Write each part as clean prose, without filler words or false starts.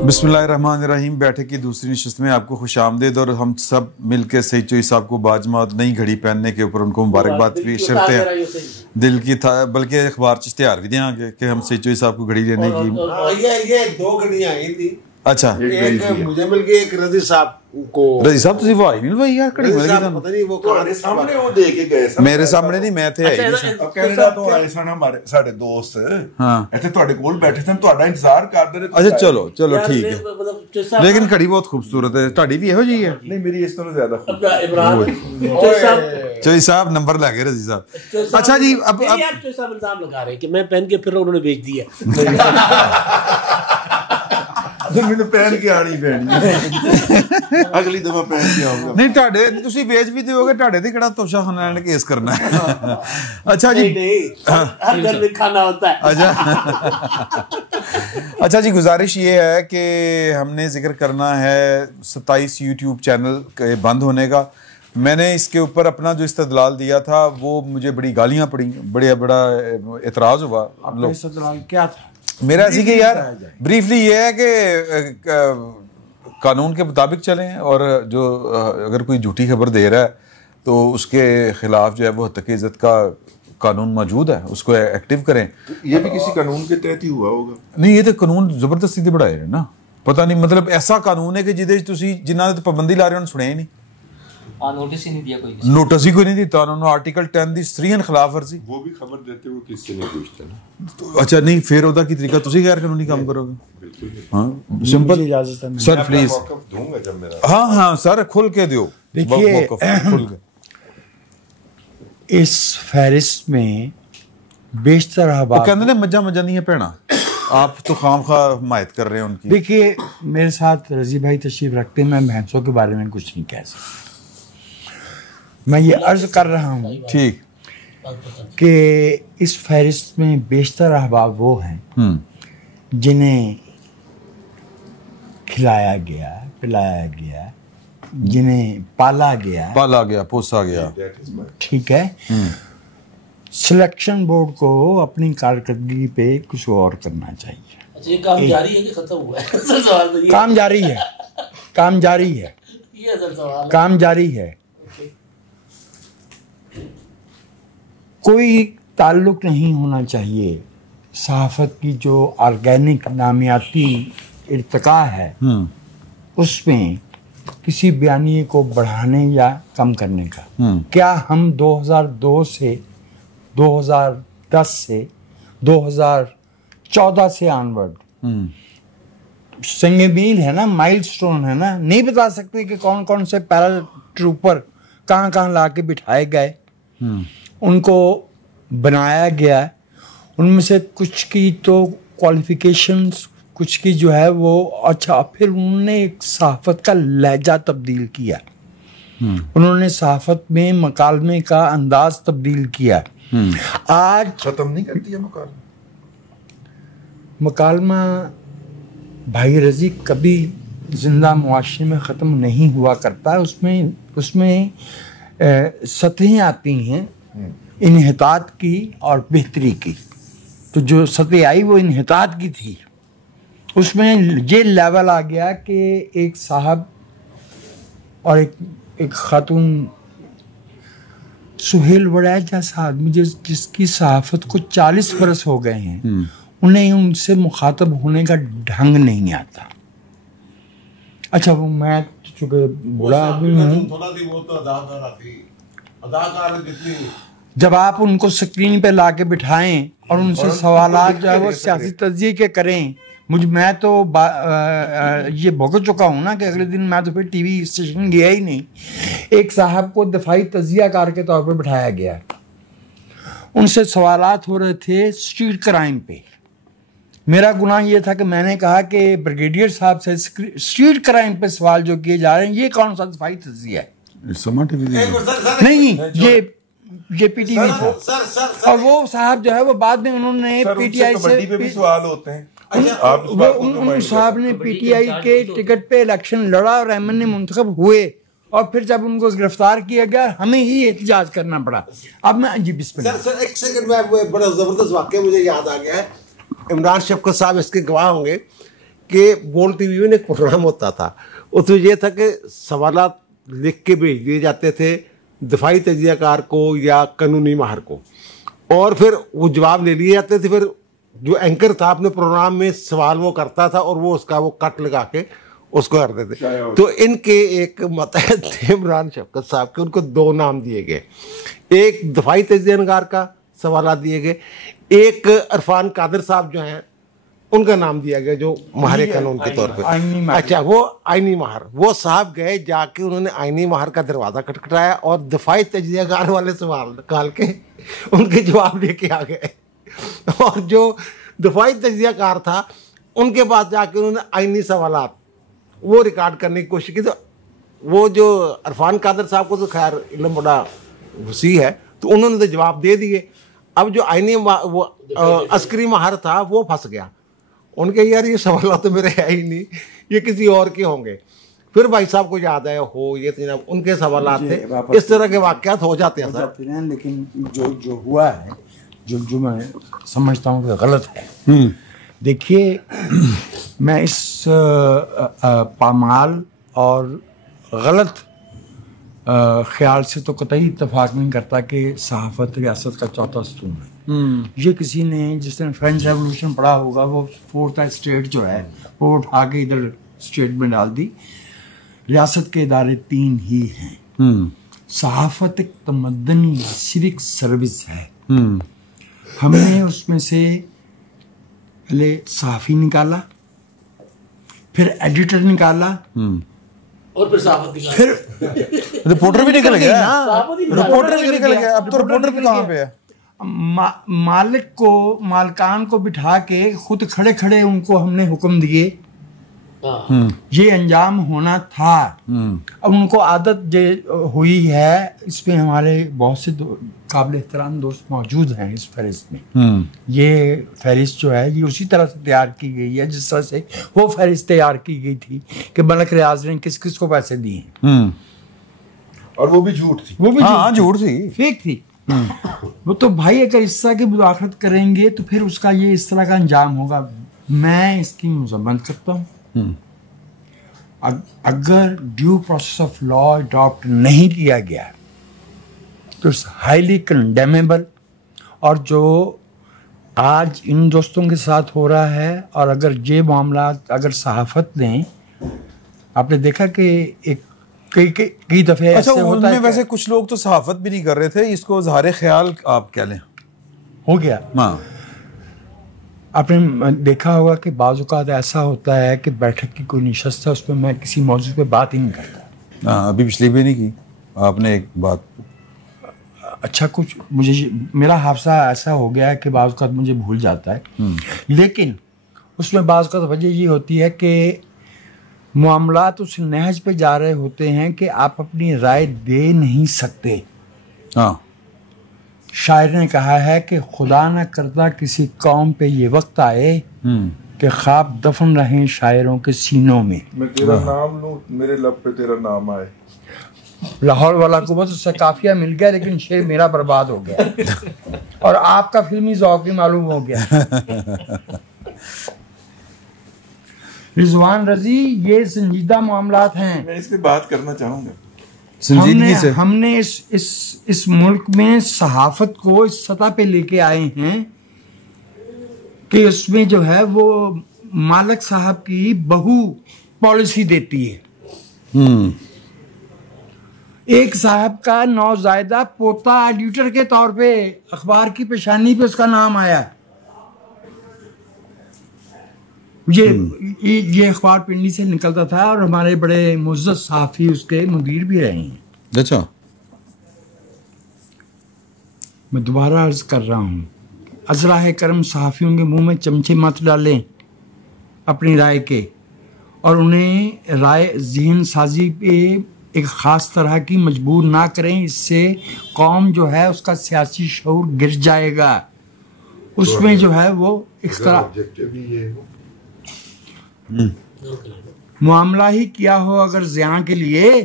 बिस्मिल्लाहिर्रहमानिर्रहीम। बैठक की दूसरी नशिस्त में आपको खुशामदीद और हम सब मिलकर सईद चोई साहब को बाजमात नई घड़ी पहनने के ऊपर उनको मुबारकबाद पेश करते हैं। दिल की था बल्कि अखबार च इश्तिहार भी देंगे कि हम सईद चोई साहब को घड़ी लेने की। ये दो घड़ियां आई थी। अच्छा, एक मुझे मिल गई, एक रजी साहब को। रजी साहब तुसी वो आई नहीं भाई यार घड़ी मिल गई पता नहीं वो तुम्हारे सामने वो दे के गए सन। मेरे सामने नहीं, मैं थे कनाडा तो आए सन हमारे साडे दोस्त। हां ਇੱਥੇ ਤੁਹਾਡੇ ਕੋਲ ਬੈਠੇ ਸਨ, ਤੁਹਾਡਾ ਇੰਤਜ਼ਾਰ ਕਰਦੇ ਰਹੇ। अच्छा चलो चलो ठीक है, लेकिन घड़ी बहुत खूबसूरत है। ਤੁਹਾਡੀ ਵੀ ਇਹੋ ਜੀ ਹੈ? नहीं मेरी इस तरह ज्यादा इमरान चोई साहब नंबर लगे रजी साहब। अच्छा जी, अब यार चोई साहब इल्जाम लगा रहे हैं कि मैं पहन के फिर उन्होंने बेच दिया। ਮੈਨੂੰ ਪਹਿਨ ਕੇ ਆਣੀ ਪੈਣੀ ਅਗਲੀ ਦਫਾ ਪਹਿਨ ਕੇ ਆਉਂਗਾ। ਨਹੀਂ ਤੁਹਾਡੇ ਤੁਸੀਂ ਵੇਚ ਵੀ ਦਿਓਗੇ, ਤੁਹਾਡੇ ਤੇ ਕਿਹੜਾ ਤੋਸ਼ਾ ਖਾਨਾ ਨੇ ਕੇਸ करना है। अच्छा जी, हर घर में खाना होता है। अच्छा जी, गुजारिश ये है कि हमने जिक्र करना है 27 यूट्यूब चैनल के बंद होने का। मैंने इसके ऊपर अपना जो इस्तदलाल दिया था वो मुझे बड़ी गालियां पड़ी, बड़ा एतराज हुआ। इस्तदलाल क्या था मेरा ऐसी कि यार ब्रीफली ये है कि कानून के मुताबिक चलें और जो अगर कोई झूठी खबर दे रहा है तो उसके खिलाफ जो है वो हत्या की इज्जत का कानून मौजूद है, उसको एक्टिव करें। ये भी किसी कानून के तहत ही हुआ होगा? नहीं, ये तो कानून जबरदस्ती से बढ़ाए ना, पता नहीं मतलब ऐसा कानून है कि जिदे तुसी जिन्होंने तो पाबंदी ला रहे उन्होंने सुने ही नहीं। नोटिस ही नहीं दिया कोई, नोटिस ही कोई नहीं दिता उन्होंने। आर्टिकल 10 दी सरीहन खिलाफ वर्जी। वो भी खबर देते हुए किसी ने पूछता ना। तो अच्छा नहीं, फिर ओदा की तरीका तुसी गैर कानूनी काम करोगे। हां सिंपल इजाजत है सर, प्लीज दूंगा जब मेरा। हाँ हाँ सर, खुल के दियो। देखिए खुल के इस फहरिस्त में बेशतर वो कहते हैं मजा मजा नहीं है भैना, आप तो खामखा हिमायत कर रहे हैं उनकी। देखिए मेरे साथ रजी भाई तशरीफ रखते हैं, मैं भैंसों के बारे में कुछ नहीं कह सकता। मैं ये अर्ज कर रहा हूँ ठीक कि इस फहरिस्त में बेशतर अहबाब वो हैं जिन्हें खिलाया गया, पिलाया गया, जिन्हें पाला गया, पोसा गया। ठीक है। सिलेक्शन बोर्ड को अपनी कारकर्दगी पे कुछ और करना चाहिए। ये काम जारी है कि खत्म हुआ है? असल सवाल तो ये। काम जारी है, काम जारी है, ये असल सवाल है। काम जारी है। कोई ताल्लुक नहीं होना चाहिए सहाफत की जो ऑर्गेनिक नामियाती इर्तिका है उसमें किसी बयानिए को बढ़ाने या कम करने का। क्या हम 2002 से 2010 से 2014 से ऑनवर्ड संगमील है ना, माइलस्टोन है ना, नहीं बता सकते कि कौन कौन से पैरा ट्रूपर कहाँ कहाँ ला के बिठाए गए, उनको बनाया गया। उनमें से कुछ की तो क्वालिफिकेशंस, कुछ की जो है वो अच्छा, फिर उन्होंने एक सहाफत का लहजा तब्दील किया, उन्होंने सहाफत में मकालमे का अंदाज तब्दील किया। आज खत्म नहीं करती है मकालमा भाई रजी कभी जिंदा मुआशरे में ख़त्म नहीं हुआ करता। उसमें सतहें आती हैं इन्हितात की और बेहतरी की। तो जो सतह आई वो इन्हितात की थी, उसमें ये लेवल आ गया कि एक साहब और एक खातून, सुहेल वड़ैच जैसा आदमी जिसकी सहाफत को 40 बरस हो गए हैं, उन्हें उनसे मुखातब होने का ढंग नहीं आता। अच्छा वो मैं चूँकि बूढ़ा आदमी हूँ, जब आप उनको स्क्रीन पे ला के बिठाएं और उनसे सवालात जो है वो सियासी तज्जिए के करें, मैं तो ये भुगत चुका हूँ ना कि अगले दिन मैं तो फिर टीवी स्टेशन गया ही नहीं। एक साहब को दफाई तज्जियाकार के तौर पे बिठाया गया, उनसे सवालात हो रहे थे स्ट्रीट क्राइम पे। मेरा गुनाह ये था कि मैंने कहा कि ब्रिगेडियर साहब से स्ट्रीट क्राइम पे सवाल जो किए जा रहे हैं ये कौन सा दफाई तज्जिया है? नहीं, ये पीटीवी था। और वो साहब जो है वो बाद में उन्होंने पीटीआई से भी सवाल होते हैं। उन साहब ने पीटीआई के टिकट पे इलेक्शन लड़ा और एमएन ने मुंतखब हुए, और फिर जब उनको गिरफ्तार किया गया हमें ही एहतजाज करना पड़ा। अब मैं जी बिस्मिल्लाह सर एक सेकंड में, बड़ा जबरदस्त वाकया मुझे याद आ गया है। इमरान शफकत साहब इसके गवाह होंगे कि गोल्ड टीवी में एक प्रोग्राम होता था, उसमें यह था कि सवालात लिख के भेज दिए जाते थे दफाई तजियाकार को या कानूनी माहर को, और फिर वो जवाब ले लिए जाते थे। फिर जो एंकर था अपने प्रोग्राम में सवाल वो करता था और वो उसका वो कट लगा के उसको करते थे। तो इनके एक मतहत थे इमरान शफकत साहब के, उनको 2 नाम दिए गए, एक दफाई तजियाकार का सवाल दिए गए, एक इरफान कादिर साहब जो हैं उनका नाम दिया गया जो माहर कानून के तौर पे। अच्छा, वो आईनी माहर, वो साहब गए जाके उन्होंने आईनी माहर का दरवाज़ा खटखटाया और दफाई तजियाकार वाले सवाल निकाल के उनके जवाब लेके आ गए। और जो दफाई तजियाकार था उनके पास जाके उन्होंने आईनी सवालात वो रिकॉर्ड करने की कोशिश की। तो वो जो इरफान कादिर साहब को तो खैर इल्म बड़ा वसी है, तो उन्होंने तो जवाब दे दिए। अब जो आईनी वो अस्करी माहर था वो फंस गया, उनके यार ये सवाल तो मेरे है ही नहीं, ये किसी और के होंगे। फिर भाई साहब को याद आया हो ये तो उनके सवाल थे। इस तरह के वाक़यात हो जाते हैं सर। लेकिन जो हुआ है, जो मैं समझता हूँ कि गलत है। देखिए, मैं इस पामाल और गलत ख्याल से तो कतई इत्तेफाक नहीं करता कि सहाफ़त रियासत का चौथा स्तून है। ये किसी ने, जिसने फ्रेंच रेवोल्यूशन पढ़ा होगा, वो 4th स्टेट जो है वो उठा के इधर स्टेट में डाल दी। रियासत के इदारे 3 ही हैं। सहाफ़त एक तमद्दनी सिविक सर्विस है। हमने उसमें से पहले सहाफ़ी निकाला, फिर एडिटर निकाला, और फिर सहाफ़त निकाला, फिर रिपोर्टर भी निकल गया। रिपोर्टर भी निकल गया। अब तो रिपोर्टर भी कहाँ पे है? मालकान को बिठा के खुद खड़े खड़े उनको हमने हुक्म दिए, ये अंजाम होना था। अब उनको आदत हुई है, इसमें हमारे बहुत से काबिल एहतराम दोस्त मौजूद हैं इस फहरिस्त में। ये फहरिस्त जो है ये उसी तरह से तैयार की गई है जिस तरह से वो फहरिस्त तैयार की गई थी कि मलक रियाज ने किस किस को पैसे दिए, और वो भी झूठ थी। वो भी झूठ थी, फेक थी। वो तो भाई अगर इस तरह की मुदाखलत करेंगे तो फिर उसका ये इस तरह का अंजाम होगा। मैं इसकी मजम्मत करता हूँ। अगर due process of law adopt नहीं किया गया तो इट्स हाईली कंडेमेबल। और जो आज इन दोस्तों के साथ हो रहा है, और अगर ये मामला अगर सहाफत ने, आपने देखा कि एक कई दफे ऐसे होता है। वैसे कुछ लोग तो सहाफत भी नहीं कर रहे थे, इसको ज़ाहिर ख्याल आप क्या लें हो गया। हाँ, आपने देखा होगा कि बाज़ औक़ात ऐसा होता है कि बैठक की कोई नशस्त है, उस पर मैं किसी मौजूद पे बात ही नहीं करता। हाँ, अभी पिछली भी नहीं की आपने एक बात। अच्छा, कुछ मुझे मेरा हादसा ऐसा हो गया है कि बाज़ औक़ात मुझे भूल जाता है, लेकिन उसमें बाज़ औक़ात वजह ये होती है कि मामलात उस नहज पे जा रहे होते हैं कि आप अपनी राय दे नहीं सकते। हाँ, शायर ने कहा है कि खुदा न करता किसी कौम पे ये वक्त आए कि ख्वाब दफन रहें शायरों के सीनों में। मैं तेरा नाम लूं, मेरे लब पे तेरा नाम आए। लाहौर वाला को बस उससे काफिया मिल गया, लेकिन शेर मेरा बर्बाद हो गया और आपका फिल्मी ज़ौक़ भी मालूम हो गया। रिजवान रजी, ये संजीदा मामलात हैं। मैं इस पे बात करना चाहूंगा संजीदगी से। हमने इस मुल्क में सहाफत को इस सतह पे लेके आए हैं कि उसमें जो है वो मालिक साहब की बहू पॉलिसी देती है। एक साहब का नौजायदा पोता एडिटर के तौर पे अखबार की पेशानी पे उसका नाम आया। ये अखबार पिंडी से निकलता था और हमारे बड़े मुअज़्ज़ज़ सहाफ़ी उसके मुदीर भी रहे हैं। अच्छा, मैं दोबारा अर्ज कर रहा हूँ, अज़राए करम सहाफ़ियों के मुंह में चमचे मत डालें अपनी राय के, और उन्हें राय ज़हन साजी पे एक ख़ास तरह की मजबूर ना करें। इससे कौम जो है उसका सियासी शऊर गिर जाएगा। उसमें जो है वो मामला ही किया हो अगर ज़िया के लिए,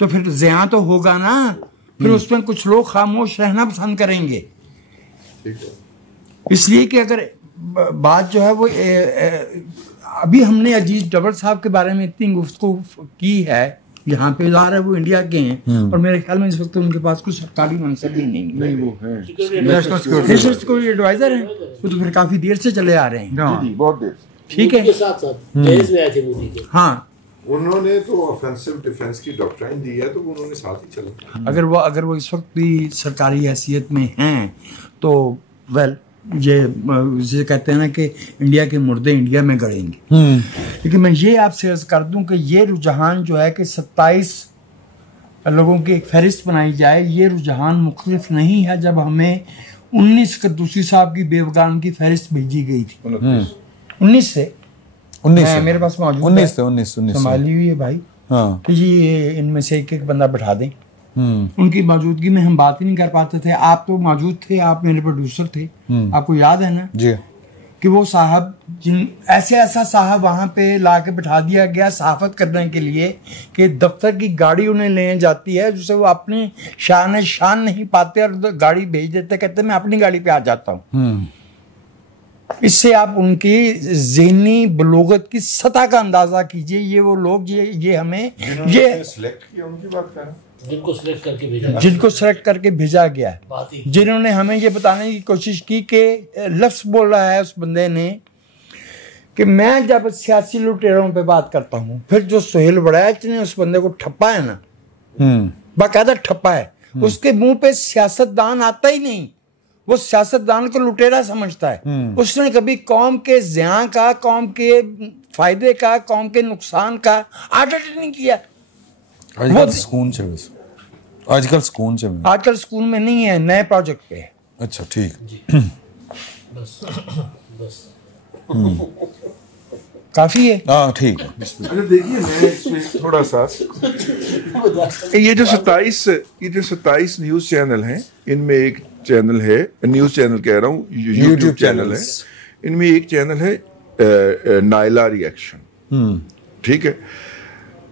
तो फिर ज़िया तो होगा ना, फिर उसमें कुछ लोग खामोश रहना पसंद करेंगे। इसलिए कि अगर बात जो है वो अभी हमने अजीज डबल साहब के बारे में इतनी गुफ्तगू की है, यहाँ पे ज़ाहिर है वो इंडिया के हैं और मेरे ख्याल में इस वक्त उनके पास कुछ सरकारी मनसब भी नहीं है। वो है नेशनल सिक्योरिटी एडवाइजर हैं, वो तो फिर काफी देर से चले आ रहे हैं। बहुत देर। ठीक है, के साथ साथ जहेज में आए थे मोदी के। हाँ, उन्होंने तो ऑफेंसिव डिफेंस की डॉक्ट्राइन दी है, तो उन्होंने साथ ही चला। अगर वो इस वक्त भी सरकारी हैसियत में हैं तो वेल, ये कहते हैं ना कि इंडिया के मुर्दे इंडिया में गड़ेंगे। लेकिन मैं ये आपसे अर्ज कर दूं कि ये रुझान जो है कि 27 लोगों की एक फहरिस्त बनाई जाए, ये रुझान मुख्तलिफ नहीं है जब हमें 19 कद्दूसी साहब की बेवगान की फहरिस्त भेजी गई थी। 19 से मेरे पास मौजूद 19 संभाली हुई है भाई। हाँ, कि जी इनमें से एक बंदा बैठा दें। उनकी मौजूदगी में हम बात ही नहीं कर पाते थे। आप तो मौजूद थे, आप मेरे प्रोड्यूसर थे, आपको याद है ना जी, कि वो साहब ऐसा साहब वहां पे ला के बिठा दिया गया सहाफत करने के लिए कि दफ्तर की गाड़ी उन्हें लेने जाती है, जिससे वो अपनी शान नहीं पाते और गाड़ी भेज देते, कहते मैं अपनी गाड़ी पे आ जाता हूँ। इससे आप उनकी ज़हनी बलोगत की सतह का अंदाजा कीजिए। ये वो लोग ये हमें ये सिलेक्ट किया, उनकी बात कर रहा हूं, जिनको सिलेक्ट करके भेजा गया है, जिन्होंने हमें ये बताने की कोशिश की कि लफ्ज़ बोल रहा है उस बंदे ने कि मैं जब सियासी लुटेरों पे बात करता हूँ, फिर जो सुहेल बड़ैच ने उस बंदे को ठप्पा है ना, बाकायदा ठप्पा है, उसके मुंह पे सियासतदान आता ही नहीं, वो सियासतदान को लुटेरा समझता है। उसने कभी कौम के ज़िया का, कौम के फायदे का, कौम के नुकसान का आदत नहीं किया। आजकल स्कूल में नहीं है, नए प्रोजेक्ट पे है। अच्छा, ठीक। बस काफी है। हाँ, ठीक। अच्छा देखिए, मैं इसमें थोड़ा सा ये जो 27 न्यूज चैनल हैं, इनमें एक चैनल है, न्यूज चैनल कह रहा हूँ, यूट्यूब चैनल है, इनमें एक चैनल है नायला रिएक्शन। ठीक है,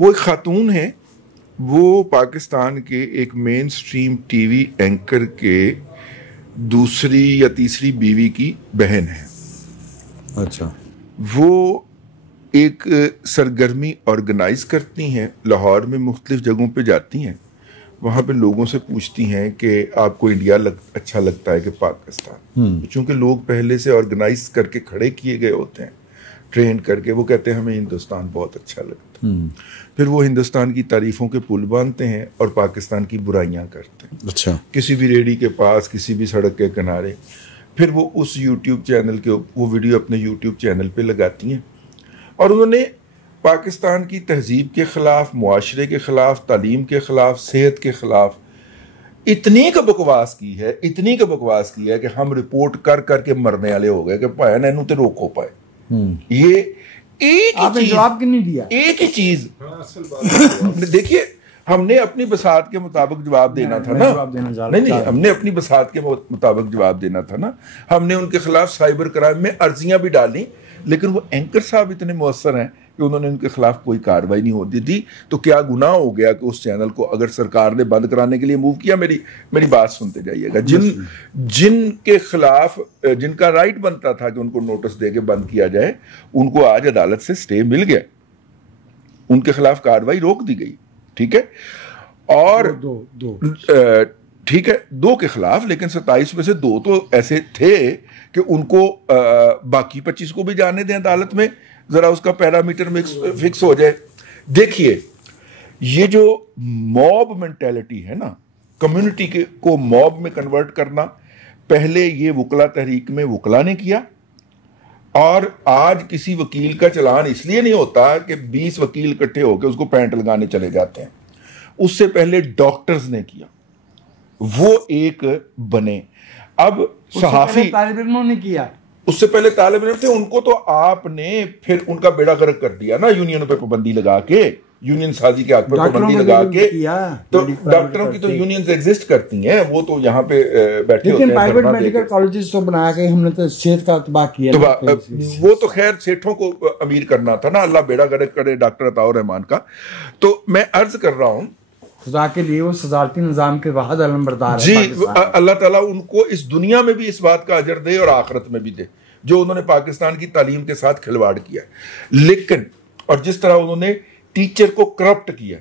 वो एक खातून है, वो पाकिस्तान के एक मेन स्ट्रीम टीवी एंकर के दूसरी या तीसरी बीवी की बहन है। अच्छा, वो एक सरगर्मी ऑर्गेनाइज करती हैं, लाहौर में मुख्तलिफ जगहों पे जाती हैं, वहाँ पे लोगों से पूछती हैं कि आपको इंडिया अच्छा लगता है कि पाकिस्तान। चूँकि लोग पहले से ऑर्गेनाइज करके खड़े किए गए होते हैं, ट्रेन करके, वो कहते हैं हमें हिंदुस्तान बहुत अच्छा लगता है। फिर वो हिंदुस्तान की तारीफ़ों के पुल बांधते हैं और पाकिस्तान की बुराइयां करते हैं। अच्छा, किसी भी रेडी के पास, किसी भी सड़क के किनारे। फिर वो उस यूट्यूब चैनल के वो वीडियो अपने यूट्यूब चैनल पे लगाती हैं और उन्होंने पाकिस्तान की तहजीब के ख़िलाफ़, मुआशरे के ख़िलाफ़, तालीम के ख़िलाफ़, सेहत के ख़िलाफ़ इतनी का बकवास की है कि हम रिपोर्ट कर करके मरने वाले हो गए कि भाई ना इन्हों ते रोको पाए। ये एक ही चीज, जवाब क्यों नहीं दिया? एक ही चीज देखिए, हमने अपनी बसात के मुताबिक जवाब देना था ना। नहीं, हमने अपनी बसात के मुताबिक जवाब देना था ना। हमने उनके खिलाफ साइबर क्राइम में अर्जियां भी डाली, लेकिन वो एंकर साहब इतने मुअस्सर हैं कि उन्होंने उनके खिलाफ कोई कार्रवाई नहीं होती थी। तो क्या गुनाह हो गया कि उस चैनल को अगर सरकार ने बंद कराने के लिए मूव किया? मेरी बात सुनते जाइएगा। जिनके खिलाफ जिनका राइट बनता था कि उनको नोटिस दे के बंद किया जाए, उनको आज अदालत से स्टे मिल गया, उनके खिलाफ कार्रवाई रोक दी गई। ठीक है, और ठीक है, 2 के खिलाफ, लेकिन 27 में से 2 तो ऐसे थे कि उनको बाकी 25 को भी जाने दें अदालत में, जरा उसका पैरामीटर फिक्स हो जाए। देखिए, ये जो मॉब मेंटेलिटी है ना, कम्युनिटी को मॉब में कन्वर्ट करना, पहले ये वकला तहरीक में वकला ने किया, और आज किसी वकील का चलान इसलिए नहीं होता कि 20 वकील इकट्ठे होकर उसको पैंट लगाने चले जाते हैं। उससे पहले डॉक्टर्स ने किया, वो एक बने। अब सहाफी तालिब इल्मों ने किया, उससे पहले तालिब इल्म थे, उनको तो आपने फिर उनका बेड़ा गर्क कर दिया ना, यूनियनों पे पाबंदी लगा के, यूनियन साजी के हक पे पाबंदी लगा के। तो डॉक्टरों की तो यूनियंस एग्जिस्ट करती हैं, वो तो यहाँ पे बैठे होते हैं। प्राइवेट मेडिकल कॉलेजेस तो बना के हमने तो सेहत का तबाह किया। तो वो तो खैर सेठों को अमीर करना था ना, अल्लाह बेड़ा गर्क करे डॉक्टर अताउर रहमान का। तो मैं अर्ज कर रहा हूँ, खुदा के लिए वो सदारती निज़ाम के वाहिद अलमबरदार जी, अल्लाह ताला उनको इस दुनिया में भी इस बात का अजर दे और आखिरत में भी दे। जो उन्होंने पाकिस्तान की तालीम के साथ खिलवाड़ किया, लेकिन और जिस तरह उन्होंने टीचर को करप्ट किया,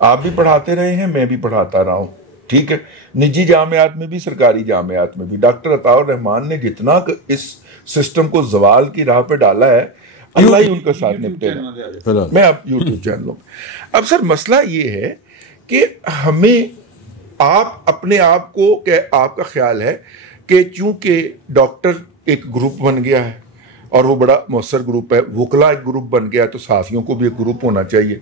आप भी पढ़ाते रहे हैं, मैं भी पढ़ाता रहा हूं, ठीक है, निजी जामियात में भी, सरकारी जामियात में भी। डॉक्टर अताउर रहमान ने जितना इस सिस्टम को जवाल की राह पे डाला है, अल्लाह ही उनका साथ निपटेगा। मैं अब यूट्यूब चैनलों में, अब सर मसला ये है कि हमें, आप अपने आप को, आपका ख्याल है कि चूंकि डॉक्टर एक ग्रुप बन गया है और वो बड़ा मौसर ग्रुप है, वकला एक ग्रुप बन गया है, तो सहाफ़ियों को भी एक ग्रुप होना चाहिए।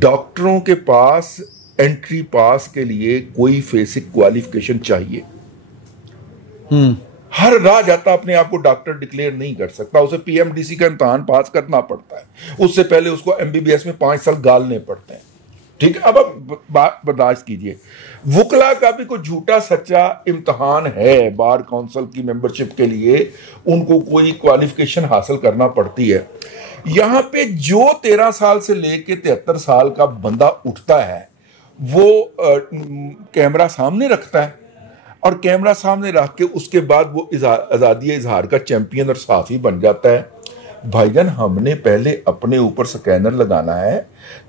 डॉक्टरों के पास एंट्री पास के लिए कोई बेसिक क्वालिफिकेशन चाहिए। हर राह जाता अपने आप को डॉक्टर डिक्लेयर नहीं कर सकता, उसे पीएमडीसी का इम्तहान पास करना पड़ता है, उससे पहले उसको एमबीबीएस में 5 साल गालने पड़ते हैं, ठीक है। अब आप बात बर्दाश्त कीजिए, वकला का भी कोई झूठा सच्चा इम्तहान है, बार काउंसिल की मेंबरशिप के लिए उनको कोई क्वालिफिकेशन हासिल करना पड़ती है। यहां पे जो 13 साल से लेके 73 साल का बंदा उठता है, वो कैमरा सामने रखता है और कैमरा सामने रख के उसके बाद वो आज़ादी इजहार का चैंपियन और साफी बन जाता है। भाईजान, हमने पहले अपने ऊपर स्कैनर लगाना है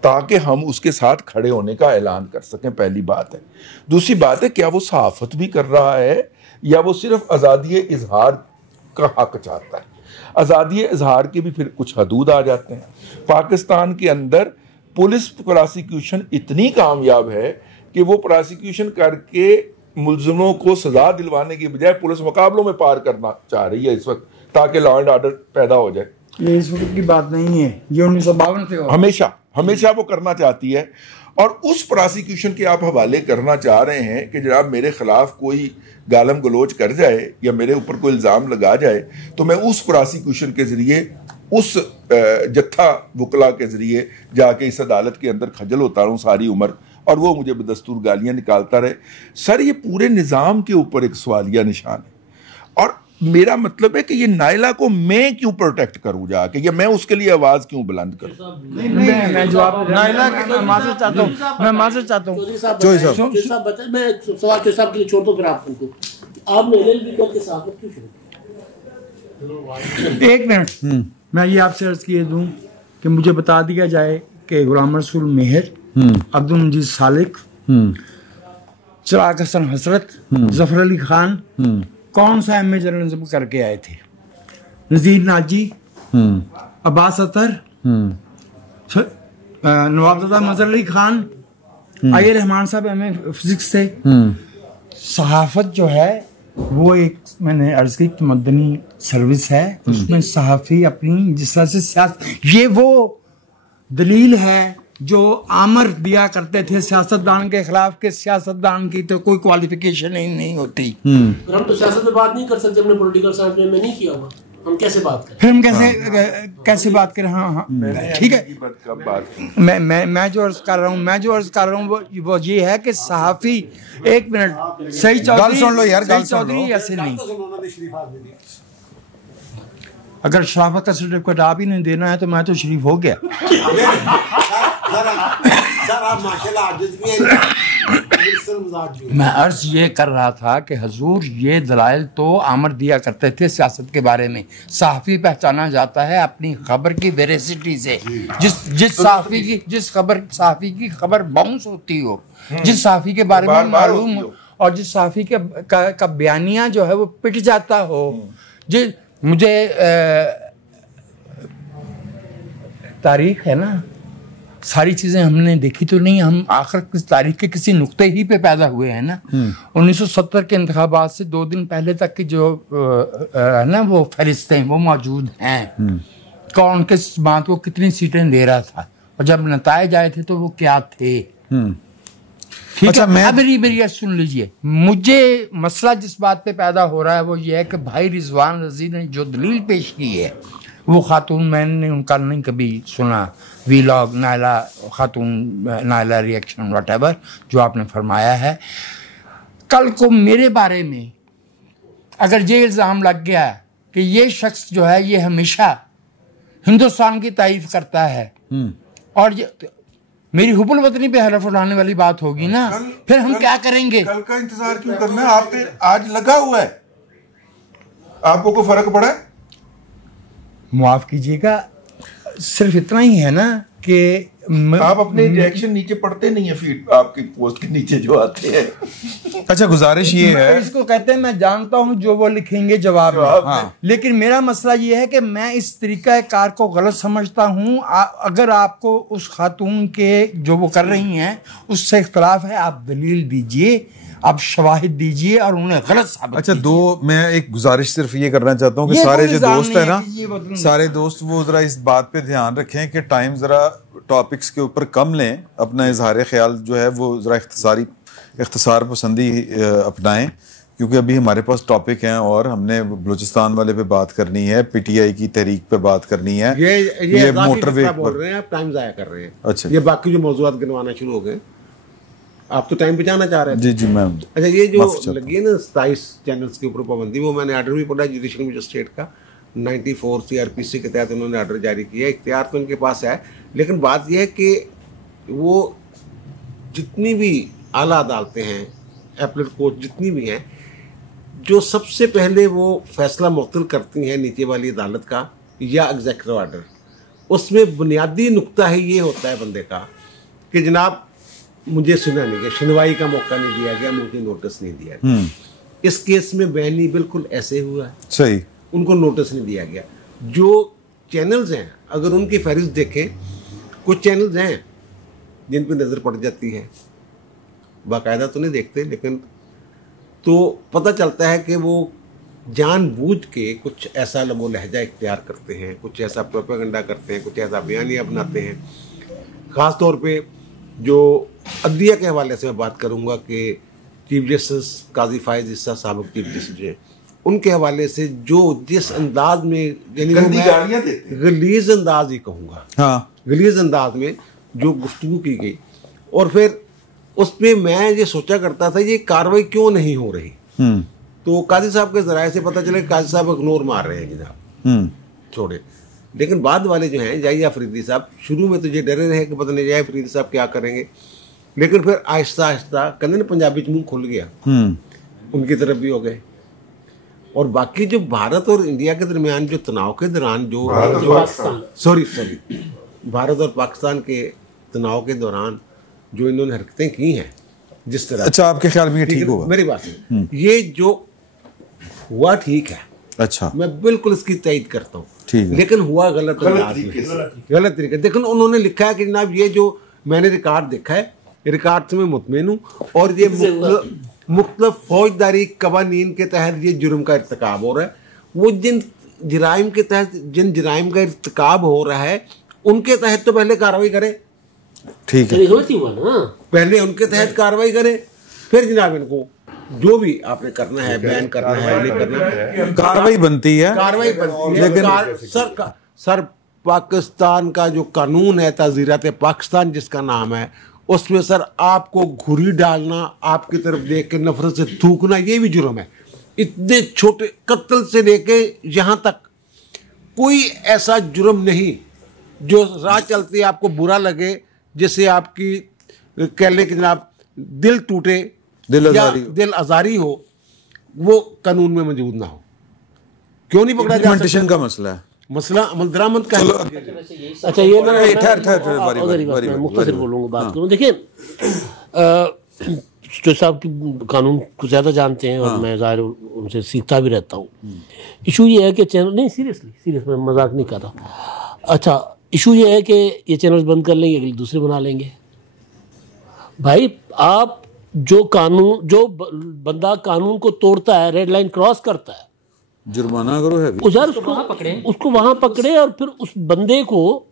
ताकि हम उसके साथ खड़े होने का ऐलान कर सकें, पहली बात है। दूसरी बात है, क्या वो सहाफत भी कर रहा है या वो सिर्फ आज़ादी इजहार का हक चाहता है? आज़ादी इजहार के भी फिर कुछ हदूद आ जाते हैं। पाकिस्तान के अंदर पुलिस प्रोसिक्यूशन इतनी कामयाब है कि वो प्रोसिक्यूशन करके मुल्जिमों को सजा दिलवाने की बजाय पुलिस मुकाबलों में पार करना चाह रही है इस वक्त, ताकि लॉ एंड ऑर्डर पैदा हो जाए। ये इस वक्त की बात नहीं है, ये 1952 से हमेशा वो करना चाहती है। और उस प्रोसिक्यूशन के आप हवाले करना चाह रहे हैं कि जनाब मेरे खिलाफ कोई गालम गलोच कर जाए या मेरे ऊपर कोई इल्ज़ाम लगा जाए तो मैं उस प्रोसिक्यूशन के ज़रिए, उस जत्था वकला के ज़रिए जाके इस अदालत के अंदर खजल होता रहूँ सारी उम्र और वो मुझे बदस्तूर गालियाँ निकालता रहे। सर, ये पूरे निज़ाम के ऊपर एक सवालिया निशान है। और मेरा मतलब है कि ये नायला को मैं क्यों प्रोटेक्ट करूं जाके, या मैं उसके लिए आवाज क्यों बुलंद करूं? मैं जवाब नायला के माजरत चाहता हूं, मैं माजरत चाहता हूं। चौधरी साहब बताएं, मैं सवाल चौधरी साहब के लिए छोड़ दूं, फिर आपने एलएलबी करके साथ क्यों शुरू? एक मिनट, मैं ये आपसे अर्ज किए दूं कि मुझे बता दिया जाए कि गुलाम रसूल मेहर, अब्दुल मजीद सालिक, चिराग हसन हसरत, जफर अली खान कौन सा एमए जर्नलिज्म करके आए थे? नजीर नाजी, अब्बास अतर, नवाबजादा मजहर अली खान, आई रहमान साहब एमए फिजिक्स से। सहाफत जो है वो एक, मैंने अर्ज की, मदनी सर्विस है, उसमें सहाफी अपनी जिस तरह से सियासत, ये वो दलील है जो आमर दिया करते थे सियासतदान के खिलाफ के सियासतदान की तो कोई क्वालिफिकेशन ही नहीं होती। हम तो सियासत में बात नहीं कर सकते, हमने पॉलिटिकल साइंस में नहीं किया हुआ, हम कैसे बात करें? फिर हम कैसे बात करें? हाँ, ठीक है। मैं जो अर्ज कर रहा हूँ वो ये है कि सहाफी, एक मिनट, सही चौधरी ऐसे नहीं, अगर शराफत का सर्टिफिकेट आप ही नहीं देना है तो मैं तो शरीफ हो गया। मैं अर्ज ये कर रहा था कि हजूर ये दलाइल तो आमर दिया करते थे सियासत के बारे में। सहाफ़ी पहचाना जाता है अपनी खबर की वेरेसिटी से, जिस सहाफ़ी की खबर बाउंस होती हो, जिस सहाफ़ी के बारे में मालूम हो और जिस सहाफ़ी का बयानिया जो है वो पिट जाता हो। मुझे तारीख है ना, सारी चीज़ें हमने देखी तो नहीं, हम आखिर किस तारीख के किसी नुक्ते ही पे पैदा हुए हैं ना। 1970 के इंतखाबात से 2 दिन पहले तक की जो है ना वो फहरिस्तें वो मौजूद हैं, कौन किस बात को कितनी सीटें दे रहा था और जब नताइज आए थे तो वो क्या थे। ठीक अच्छा, है, मेरी सुन लीजिए, मुझे मसला जिस बात पे पैदा हो रहा है वो ये है कि भाई रिजवान रजी ने जो दलील पेश की है वो खातून, मैंने उनका नहीं कभी सुना, वीलॉग नायला खातून, नायला रिएक्शन व्हाटएवर जो आपने फरमाया है। कल को मेरे बारे में अगर ये इल्ज़ाम लग गया कि ये शख्स जो है ये हमेशा हिंदुस्तान की तारीफ करता है और ये मेरी हुबुल वतनी पे हरफ उड़ाने वाली बात होगी ना, फिर हम क्या करेंगे? कल का इंतजार क्यों करना है? आप पे आज लगा हुआ है, आपको कोई फर्क पड़ा है? माफ कीजिएगा, सिर्फ इतना ही है ना कि आप अपने रिएक्शन नीचे पढ़ते नहीं है, फीड आपकी पोस्ट के नीचे जो आते हैं। अच्छा, गुजारिश ये है, इसको कहते हैं मैं जानता हूं जो वो लिखेंगे जवाब में। हाँ। लेकिन मेरा मसला ये है कि मैं इस तरीका कार को गलत समझता हूं। अगर आपको उस खातून के जो वो कर रही हैं उससे इख्तलाफ है, आप दलील दीजिए, आप शवाहिद दीजिए और उन्हें गलत साबित। अच्छा, मैं एक गुजारिश सिर्फ ये करना चाहता हूँ कि सारे जो दोस्त है ना, सारे दोस्त वो जरा इस बात पे ध्यान रखें कि टाइम जरा टॉपिक्स के ऊपर कम लें, अपना इजहार ख्याल जो है वो जरा इख्तिसार पसंदी अपनाएं, क्योंकि अभी हमारे पास टॉपिक हैं और हमने बलूचिस्तान वाले पे बात करनी है, PTI की तहरीक पे बात करनी है, ये मोटरवे बोल रहे हैं, आप टाइम जाया कर रहे हैं। अच्छा, ये बाकी जो मौजूद गिनवाना शुरू हो गए, आप तो टाइम बचाना चाह रहे थे। जी जी मैम। अच्छा, ये जो लगी है ना 27 चैनल्स के ऊपर पाबंदी, वो मैंने आर्डर भी पढ़ा जुडिशल मजिस्ट्रेट का 94 CRPC के तहत उन्होंने आर्डर जारी किया, इख्तियार तो उनके पास है। लेकिन बात यह है कि वो जितनी भी आला अदालतें हैं, एपलेट कोर्ट जितनी भी हैं, जो सबसे पहले वो फैसला मुअत्तल करती हैं नीचे वाली अदालत का या एग्जीक्यूटिव आर्डर, उसमें बुनियादी नुक्ता ही ये होता है बंदे का कि जनाब मुझे सुना नहीं गया, सुनवाई का मौका नहीं दिया गया, मुझे नोटिस नहीं दिया गया। इस केस में बयानी बिल्कुल ऐसे हुआ है, सही, उनको नोटिस नहीं दिया गया। जो चैनल्स हैं, अगर उनकी फहरिस्त देखें, कुछ चैनल्स हैं जिन पर नज़र पड़ जाती है, बाकायदा तो नहीं देखते, लेकिन तो पता चलता है कि वो जानबूझ के कुछ ऐसा लबो लहजा इख्तियार करते हैं, कुछ ऐसा प्रोपेगेंडा करते हैं, कुछ ऐसा बयानिया बनाते हैं। ख़ास तौर पे जो अदलिया के हवाले से मैं बात करूँगा कि चीफ जस्टिस काजी फायज इस्सा साहब चीफ जस्टिस हैं, उनके हवाले से जो जिस अंदाज में, यानी गलीज अंदाज ही कहूँगा, हाँ, गलीज अंदाज में जो गुफ्तगू की गई, और फिर उस पर मैं ये सोचा करता था ये कार्रवाई क्यों नहीं हो रही। तो काजी साहब के ज़राए से पता चले काजी साहब इग्नोर मार रहे हैं जनाब, छोड़े। लेकिन बाद वाले जो हैं जाहिया अफरीदी साहब, शुरू में तो ये डरे रहे कि पता नहीं जाहिया अफरीदी साहब क्या करेंगे, लेकिन फिर आहिस्ता आहिस्ता कहते ना पंजाबी च मुंह खुल गया, उनकी तरफ भी हो गए। और बाकी जो भारत और इंडिया के दरमियान जो तनाव के दौरान जो भारत और पाकिस्तान के तनाव के दौरान जो इन्होंने हरकतें की हैं जिस तरह, अच्छा आपके ख्याल में ये ठीक होगा? मेरी बात है, ये जो हुआ ठीक है, अच्छा, मैं बिल्कुल इसकी तईद करता हूँ, लेकिन हुआ गलत तरीके। देखो उन्होंने लिखा है कि जनाब ये जो मैंने रिकॉर्ड देखा है, रिकॉर्ड से मैं मुतमईन हूँ, और ये मुख्तलिफ फौजदारी कवानीन के तहत ये जुर्म का इर्तिकाब हो रहा है। वो जिन जराइम के तहत जिन जराइम का इर्तिकाब हो रहा है उनके तहत तो पहले कार्रवाई करे, ठीक है, पहले उनके तहत कार्रवाई करे, फिर जनाब इनको जो भी आपने करना है, बयान करना है, नहीं करना है, कार्रवाई बनती है, कार्रवाई बनती है। लेकिन सर पाकिस्तान का जो कानून है, ताज़ीरात पाकिस्तान जिसका नाम है, उसमें सर आपको घुरी डालना, आपकी तरफ देख के नफरत से थूकना, ये भी जुर्म है। इतने छोटे कत्ल से लेके यहाँ तक कोई ऐसा जुर्म नहीं जो राह चलते आपको बुरा लगे, जिससे आपकी कह लें कि जनाब दिल टूटे, दिल आजारी हो, वो कानून में मौजूद ना हो। क्यों नहीं पकड़ा जा सकता? का मसला है, मसला अमल दरामद का। अच्छा ये मुख्तसर बोलूँगा, बात करूँ। देखिए जो साहब की कानून को ज़्यादा जानते हैं और मैं ज़ाहिर उनसे सीखता भी रहता हूँ। इशू ये है कि चैनल नहीं, सीरियस मैं मजाक नहीं कर रहा। अच्छा, इशू ये है कि ये चैनल्स बंद कर लेंगे, दूसरे बना लेंगे। भाई आप जो बंदा कानून को तोड़ता है, रेड लाइन क्रॉस करता है, जुर्माना करो है, उसको वहां पकड़े और फिर उस बंदे को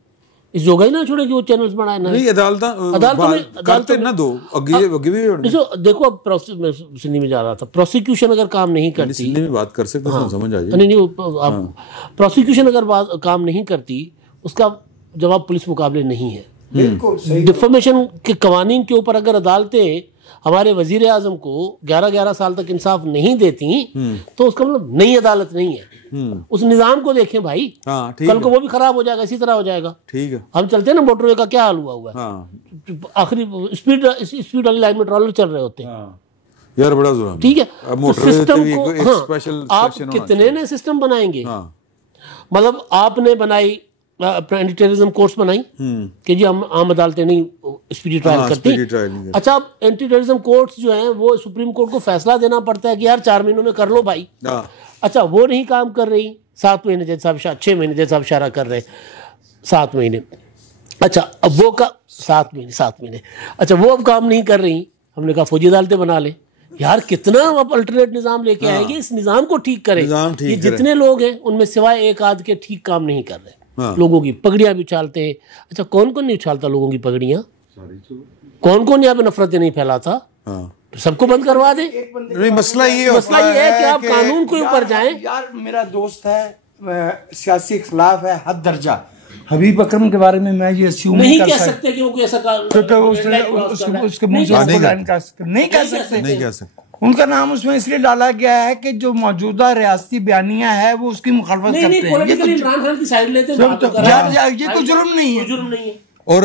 इस जोगा ही ना छोड़े कि वो चैनल्स बनाए ना। नहीं, अदालत में ना दो देखो। अब प्रोसेस में सिंधी में जा रहा था, प्रोसिक्यूशन अगर काम नहीं करती, सिंधी में बात कर सकते हैं, समझ आ जाए। नहीं, प्रोसिक्यूशन अगर काम नहीं करती, उसका जवाब पुलिस मुकाबले नहीं है। डिफॉर्मेशन के कवानीन के ऊपर अगर अदालतें हमारे वजीर आजम को 11-11 साल तक इंसाफ नहीं देती तो उसका मतलब नई अदालत नहीं है। उस निजाम को देखें भाई, कल को वो भी खराब हो जाएगा, इसी तरह हो जाएगा। ठीक है, हम चलते हैं ना, मोटरवे का क्या हाल हुआ है, आखिरी स्पीड वाली लाइन में ट्रॉलर चल रहे होते हैं, यार बड़ा जुर्म, ठीक है। अब तो सिस्टम को एक स्पेशल आप सेक्शन होना कितने ने सिस्टम बनाएंगे? हाँ। मतलब आपने बनाई एंटी टेररिज्म कोर्ट्स बनाई कि जी हम आम अदालतें नहीं स्पीडी ट्रायल करती। अच्छा, अब एंटी टेररिज्म कोर्ट्स जो हैं वो सुप्रीम कोर्ट को फैसला देना पड़ता है कि यार 4 महीनों में कर लो भाई। अच्छा, वो नहीं काम कर रही। 7 महीने जज साहब 6 महीने जज साहब इशारा कर रहे, 7 महीने। अच्छा, अब वो का 7 महीने। अच्छा, वो अब काम नहीं कर रही। हमने कहा फौजी अदालतें बना लें। यार कितना आप अल्टरनेट निज़ाम लेके आएंगे, इस निज़ाम को ठीक करें। ये जितने लोग हैं उनमें सिवाय एक आध के ठीक काम नहीं कर रहे। लोगों की पगड़ियां भी उछालते हैं। अच्छा, कौन कौन नहीं उछालता लोगों की पगड़ियां? कौन कौन यहाँ पे नफरतें नहीं फैलाता? तो सबको बंद करवा दे। मसला ये है कि आप कानून के ऊपर जाएं। यार मेरा दोस्त है, सियासी खिलाफ है हद दर्जा। हबीब अकरम के बारे में मैं ये अस्यूम नहीं कह सकते कि वो कोई ऐसा उसके मुंह से नहीं कह सकते। उनका नाम उसमें इसलिए डाला गया है कि जो मौजूदा रियासती बयानिया है वो उसकी मुखालफत करते हैं। इमरान खान की साइड लेते हैं। ये कोई जुर्म नहीं है। और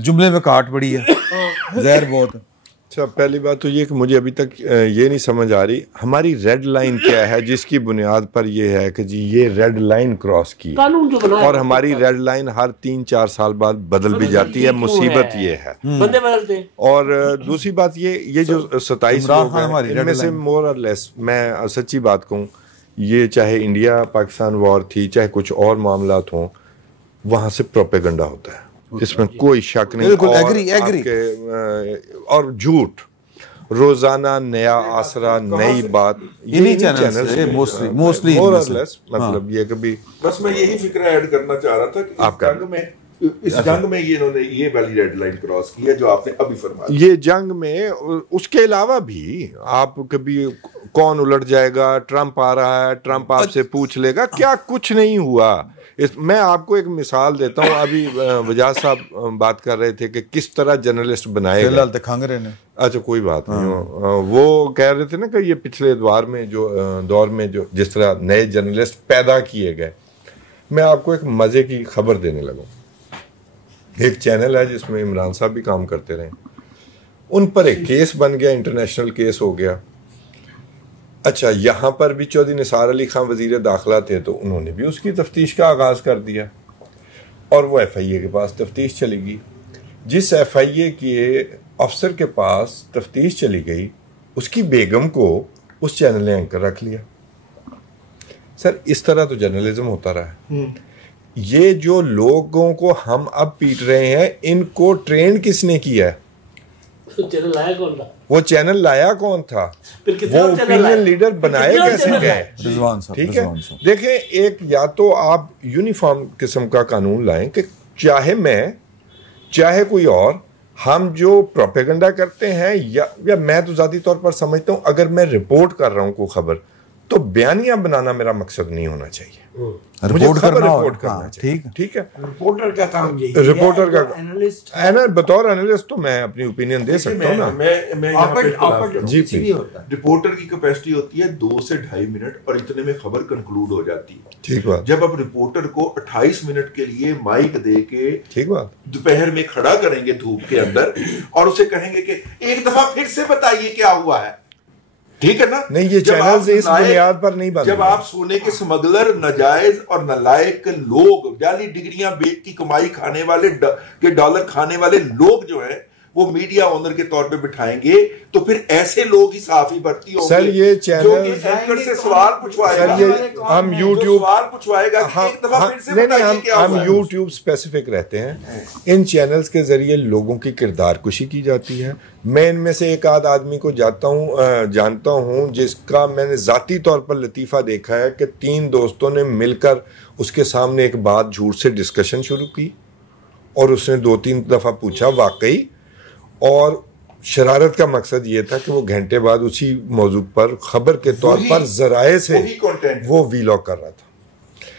जुमले में काट पड़ी है, जहर बहुत। अच्छा, पहली बात तो ये कि मुझे अभी तक ये नहीं समझ आ रही हमारी रेड लाइन क्या है जिसकी बुनियाद पर ये है कि जी ये रेड लाइन क्रॉस की, कानून जो बनाया, और हमारी रेड लाइन हर 3-4 साल बाद बदल भी जाती है। मुसीबत ये है, बंदे बदलते। और दूसरी बात ये जो 27 लोग हैं इनमें से मोर और लेस, मैं सच्ची बात कहूँ, ये चाहे इंडिया पाकिस्तान वॉर थी, चाहे कुछ और मामला हों, वहाँ से प्रोपेगेंडा होता है, इसमें कोई शक नहीं। और झूठ, रोजाना नया आसरा, नई बात, इन्हीं चैनल मोस्टली मतलब ये कभी। बस मैं यही फिक्र ऐड करना चाह रहा था कि इस जंग में ये इन्होंने ये वाली रेड लाइन क्रॉस की है जो आपने अभी फरमाया। ये जंग में उसके अलावा भी आप कभी कौन उलट जाएगा, ट्रंप आ रहा है, ट्रंप आपसे पूछ लेगा, क्या कुछ नहीं हुआ। मैं आपको एक मिसाल देता हूँ। अभी वजाद साहब बात कर रहे थे कि किस तरह जर्नलिस्ट बनाए गए। खांगरे ने, अच्छा कोई बात नहीं, वो कह रहे थे ना कि ये पिछले दौर में जो जिस तरह नए जर्नलिस्ट पैदा किए गए। मैं आपको एक मजे की खबर देने लगा। एक चैनल है जिसमें इमरान साहब भी काम करते रहे, उन पर एक केस बन गया, इंटरनेशनल केस हो गया। अच्छा, यहाँ पर भी चौधरी निसार अली खान वजीर दाखिला थे, तो उन्होंने भी उसकी तफ्तीश का आगाज़ कर दिया और वो FIA के पास तफ्तीश चली गई। जिस FIA के अफसर के पास तफ्तीश चली गई, उसकी बेगम को उस चैनल ने एंकर रख लिया। सर, इस तरह तो जर्नलिज्म होता रहा है। ये जो लोगों को हम अब पीट रहे हैं, इनको ट्रेन किसने किया है? चैनल लाया कौन था? वो चैनल लाया कौन था? वो ओपिनियन लीडर बनाए कैसे गए? ठीक है, देखें, एक या तो आप यूनिफॉर्म किस्म का कानून लाएं कि चाहे मैं चाहे कोई और, हम जो प्रोपेगेंडा करते हैं, या मैं तो जाती तौर पर समझता हूं, अगर मैं रिपोर्ट कर रहा हूं कोई खबर, तो बयानिया बनाना मेरा मकसद नहीं होना चाहिए। रिपोर्ट करना चाहिए। ठीक है, रिपोर्टर का काम यही रिपोर्टर का एनालिस्ट, बतौर एनालिस्ट तो मैं अपनी ओपिनियन दे सकता हूँ ना। मैं जी, रिपोर्टर की कैपेसिटी होती है 2 से 2.5 मिनट, और इतने में खबर कंक्लूड हो जाती है। ठीक बात। जब आप रिपोर्टर को 28 मिनट के लिए माइक दे के ठीक बात दोपहर में खड़ा करेंगे धूप के अंदर, और उसे कहेंगे कि एक दफा फिर से बताइए क्या हुआ है, ठीक है ना? नहीं, ये चैनल इस बुनियाद पर नहीं बने। जब आप सोने के स्मगलर, नाजायज और नालायक लोग, जाली डिग्रियां बेच की कमाई खाने वाले के डॉलर खाने वाले लोग जो है, वो मीडिया ओनर के तौर पे बिठाएंगे, तो फिर ऐसे लोग ही साफी भर्ती होंगे। सर, ये चैनल एंकर से सवाल पूछवाएगा, हम यूट्यूब सवाल पूछवाएगा, एक दफा फिर से बताइए क्या हुआ। हम यूट्यूब स्पेसिफिक रहते हैं। इन चैनल्स के जरिए लोगों की किरदार कुशी की जाती है। मैं इनमें से एक आध आदमी को जानता हूं जिसका मैंने जाती तौर पर लतीफा देखा है कि 3 दोस्तों ने मिलकर उसके सामने एक बात झूठ से डिस्कशन शुरू की, और उसने 2-3 दफा पूछा वाकई, और शरारत का मकसद ये था कि वो घंटे बाद उसी मौजू पर खबर के तौर पर जराए से वो वीलॉग कर रहा था।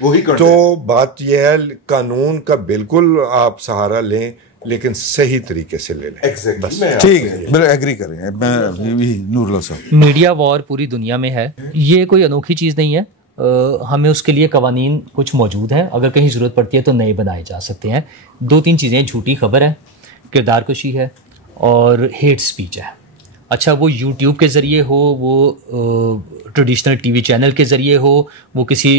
वही तो बात यह है, कानून का बिल्कुल आप सहारा लें, लेकिन सही तरीके से ले लें। ठीक है, मैं एग्री करें। नूरुल्लाह साहब, मीडिया वॉर पूरी दुनिया में है, ये कोई अनोखी चीज़ नहीं है। हमें उसके लिए कवानीन कुछ मौजूद हैं, अगर कहीं ज़रूरत पड़ती है तो नए बनाए जा सकते हैं। 2-3 चीज़ें, झूठी खबर है, किरदार कुशी है, और हेट स्पीच है। अच्छा वो यूट्यूब के ज़रिए हो, वो ट्रेडिशनल टीवी चैनल के ज़रिए हो, वो किसी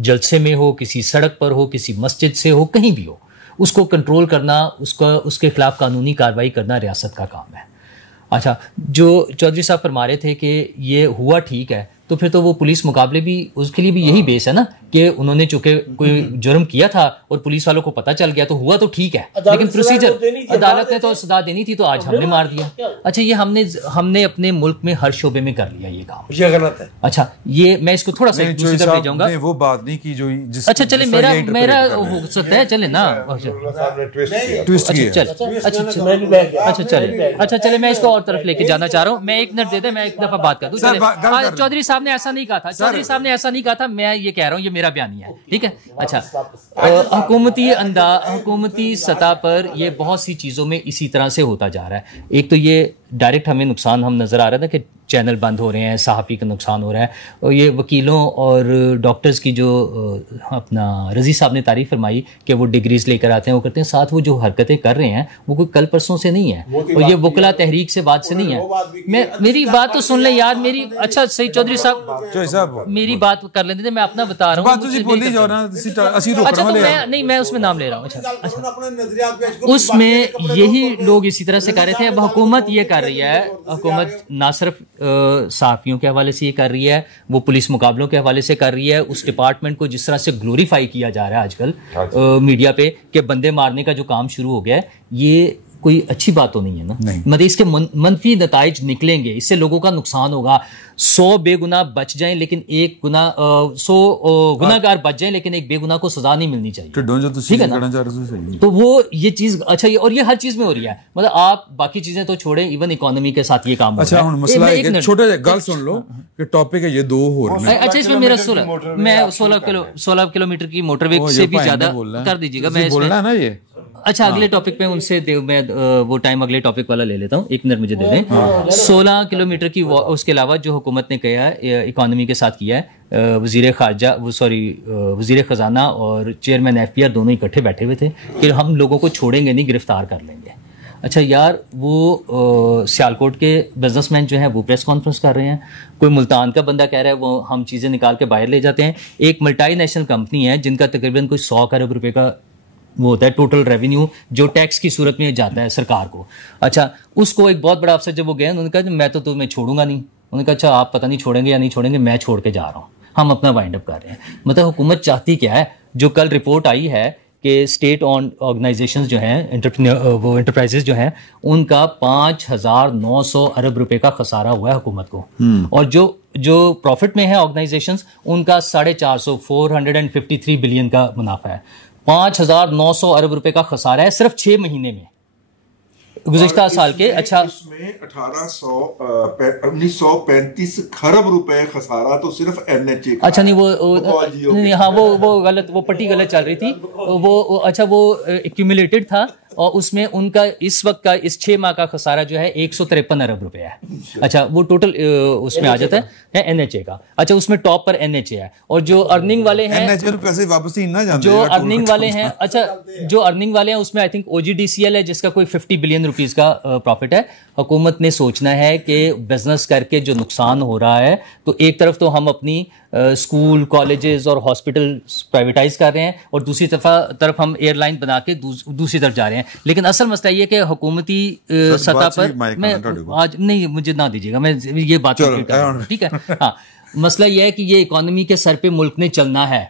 जलसे में हो, किसी सड़क पर हो, किसी मस्जिद से हो, कहीं भी हो, उसको कंट्रोल करना, उसके खिलाफ कानूनी कार्रवाई करना रियासत का काम है। अच्छा, जो चौधरी साहब फरमा रहे थे कि ये हुआ ठीक है, तो फिर तो वो पुलिस मुकाबले भी उसके लिए भी यही बेस है ना कि उन्होंने चूंकि कोई जुर्म किया था और पुलिस वालों को पता चल गया तो हुआ तो ठीक है, लेकिन प्रोसीजर अदालत ने तो सजा देनी थी, तो आज हमने मार दिया। अच्छा, ये हमने अपने मुल्क में हर शोबे में कर लिया ये काम, ये गलत है। अच्छा, ये मैं इसको थोड़ा सा दूसरी तरफ ले जाऊंगा, वो बात नहीं की जो अच्छा चले मेरा हो सकता है, चले ना, अच्छा चले मैं इसको और तरफ लेके जाना चाह रहा हूँ। मैं एक मिनट दे दे, मैं एक दफा बात कर दूं। चौधरी साहब ने ऐसा नहीं कहा था, चौधरी साहब ने ऐसा नहीं कहा था, मैं ये कह रहा हूँ, ये मेरा बयानिया है, ठीक है। अच्छा, हुकूमती सतह पर ये बहुत सी चीज़ों में इसी तरह से होता जा रहा है। एक तो ये डायरेक्ट हमें नुकसान हम नज़र आ रहा था कि चैनल बंद हो रहे हैं, सहाफ़ी का नुकसान हो रहा है, और ये वकीलों और डॉक्टर्स की जो अपना रज़ी साहब ने तारीफ़ फरमाई कि वो डिग्रीज लेकर आते हैं, वो करते हैं, साथ वो जो हरकतें कर रहे हैं वो कोई कल परसों से नहीं है, और ये वकला तहरीक से बात से नहीं है। मेरी बात तो सुन ले यार, मेरी अच्छा सही चौधरी साहब मेरी बात कर लेते थे, मैं अपना बता रहा हूँ। अच्छा, तो मैं उसमें नाम ले रहा हूँ। अच्छा, उसमें यही लोग इसी तरह से कर रहे थे। अब हुकूमत ये कर रही है, हुकूमत ना सिर्फ सहाफ़ियों के हवाले से ये कर रही है, वो पुलिस मुकाबलों के हवाले से कर रही है, उस डिपार्टमेंट को जिस तरह से ग्लोरीफाई किया जा रहा है आजकल मीडिया पे कि बंदे मारने का जो काम शुरू हो गया है, ये कोई अच्छी बात तो नहीं है ना। मतलब इसके मनफी नताइज निकलेंगे, इससे लोगों का नुकसान होगा। 100 बेगुनाह बच जाएं लेकिन 100 गुनाहगार बच जाएं लेकिन एक बेगुनाह को सजा नहीं मिलनी चाहिए, ठीक है ना। तो वो ये चीज अच्छा, और ये हर चीज में हो रही है। मतलब आप बाकी चीजें तो छोड़ें, इवन इकोनॉमी के साथ ये काम हो रहा है। मसला है, छोटा गल सुन लो कि टॉपिक है ये दो हो रहे हैं। अच्छा, इसमें मेरा 16 किलोमीटर की मोटरवे से भी ज्यादा कर दीजिएगा। मैं बोलना है ना ये। अच्छा, अगले टॉपिक पे उनसे मैं वो टाइम अगले टॉपिक वाला ले लेता हूँ, 1 मिनट मुझे दे दें। 16 किलोमीटर की उसके अलावा जो हुकूमत ने किया है, इकोनॉमी के साथ किया है, वज़ीर ख़जाना और चेयरमैन FPR दोनों इकट्ठे बैठे हुए थे कि हम लोगों को छोड़ेंगे नहीं, गिरफ्तार कर लेंगे। अच्छा यार, वो सियालकोट के बिजनेसमैन जो हैं वो प्रेस कॉन्फ्रेंस कर रहे हैं, कोई मुल्तान का बंदा कह रहा है वो हम चीज़ें निकाल के बाहर ले जाते हैं। एक मल्टीनेशनल कंपनी है जिनका तकरीबन कोई 100 अरब रुपए का वो होता है टोटल रेवेन्यू, जो टैक्स की सूरत में जाता है सरकार को। अच्छा, उसको एक बहुत बड़ा अफसर जब वो गए, उन्होंने कहा मैं तो तुम्हें छोड़ूंगा नहीं। उन्होंने कहा अच्छा आप पता नहीं छोड़ेंगे या नहीं छोड़ेंगे, मैं छोड़ के जा रहा हूँ, हम अपना वाइंड अप कर रहे हैं। मतलब हुकूमत चाहती क्या है? जो कल रिपोर्ट आई है कि स्टेट ऑन ऑर्गेनाइजेशंस जो हैं, वो एंटरप्राइजेज जो हैं, उनका 5,900 अरब रुपए का खसारा हुआ है हुकूमत को, और जो प्रॉफिट में है ऑर्गेनाइजेशंस, उनका 453 बिलियन का मुनाफा है। 5,900 अरब रुपए का खसारा है सिर्फ 6 महीने में गुज़िश्ता साल के। अच्छा, इसमें 1935 खरब रुपए खसारा तो सिर्फ NHA का। अच्छा, नहीं वो नहीं, हाँ वो गलत, वो पट्टी गलत चल रही थी वो। अच्छा, वो एक्यूमुलेटेड था और उसमें उनका इस वक्त का इस 6 माह का खसारा जो है 153 अरब रुपए है। अच्छा, वो टोटल उसमें आ जाता है NHA का। अच्छा, उसमें टॉप पर NHA है, और जो अर्निंग वाले हैं NHA पैसे वापस ही ना जाते, जो अर्निंग वाले हैं, अच्छा जो अर्निंग वाले हैं उसमें आई थिंक OGDCL है जिसका कोई 50 बिलियन रुपीस का प्रॉफिट है। हुकूमत ने सोचना है कि बिजनेस करके जो नुकसान हो रहा है, तो एक तरफ तो हम अपनी स्कूल, कॉलेजेस और हॉस्पिटल प्राइवेटाइज कर रहे हैं, और दूसरी तरफ हम एयरलाइन बना के दूसरी तरफ जा रहे हैं। लेकिन असल मसला ये कि हुकूमती सतह पर, मैं आज नहीं, मुझे ना दीजिएगा, मैं ये बात ठीक है। हाँ, मसला ये है कि ये इकोनॉमी के सर पे मुल्क ने चलना है।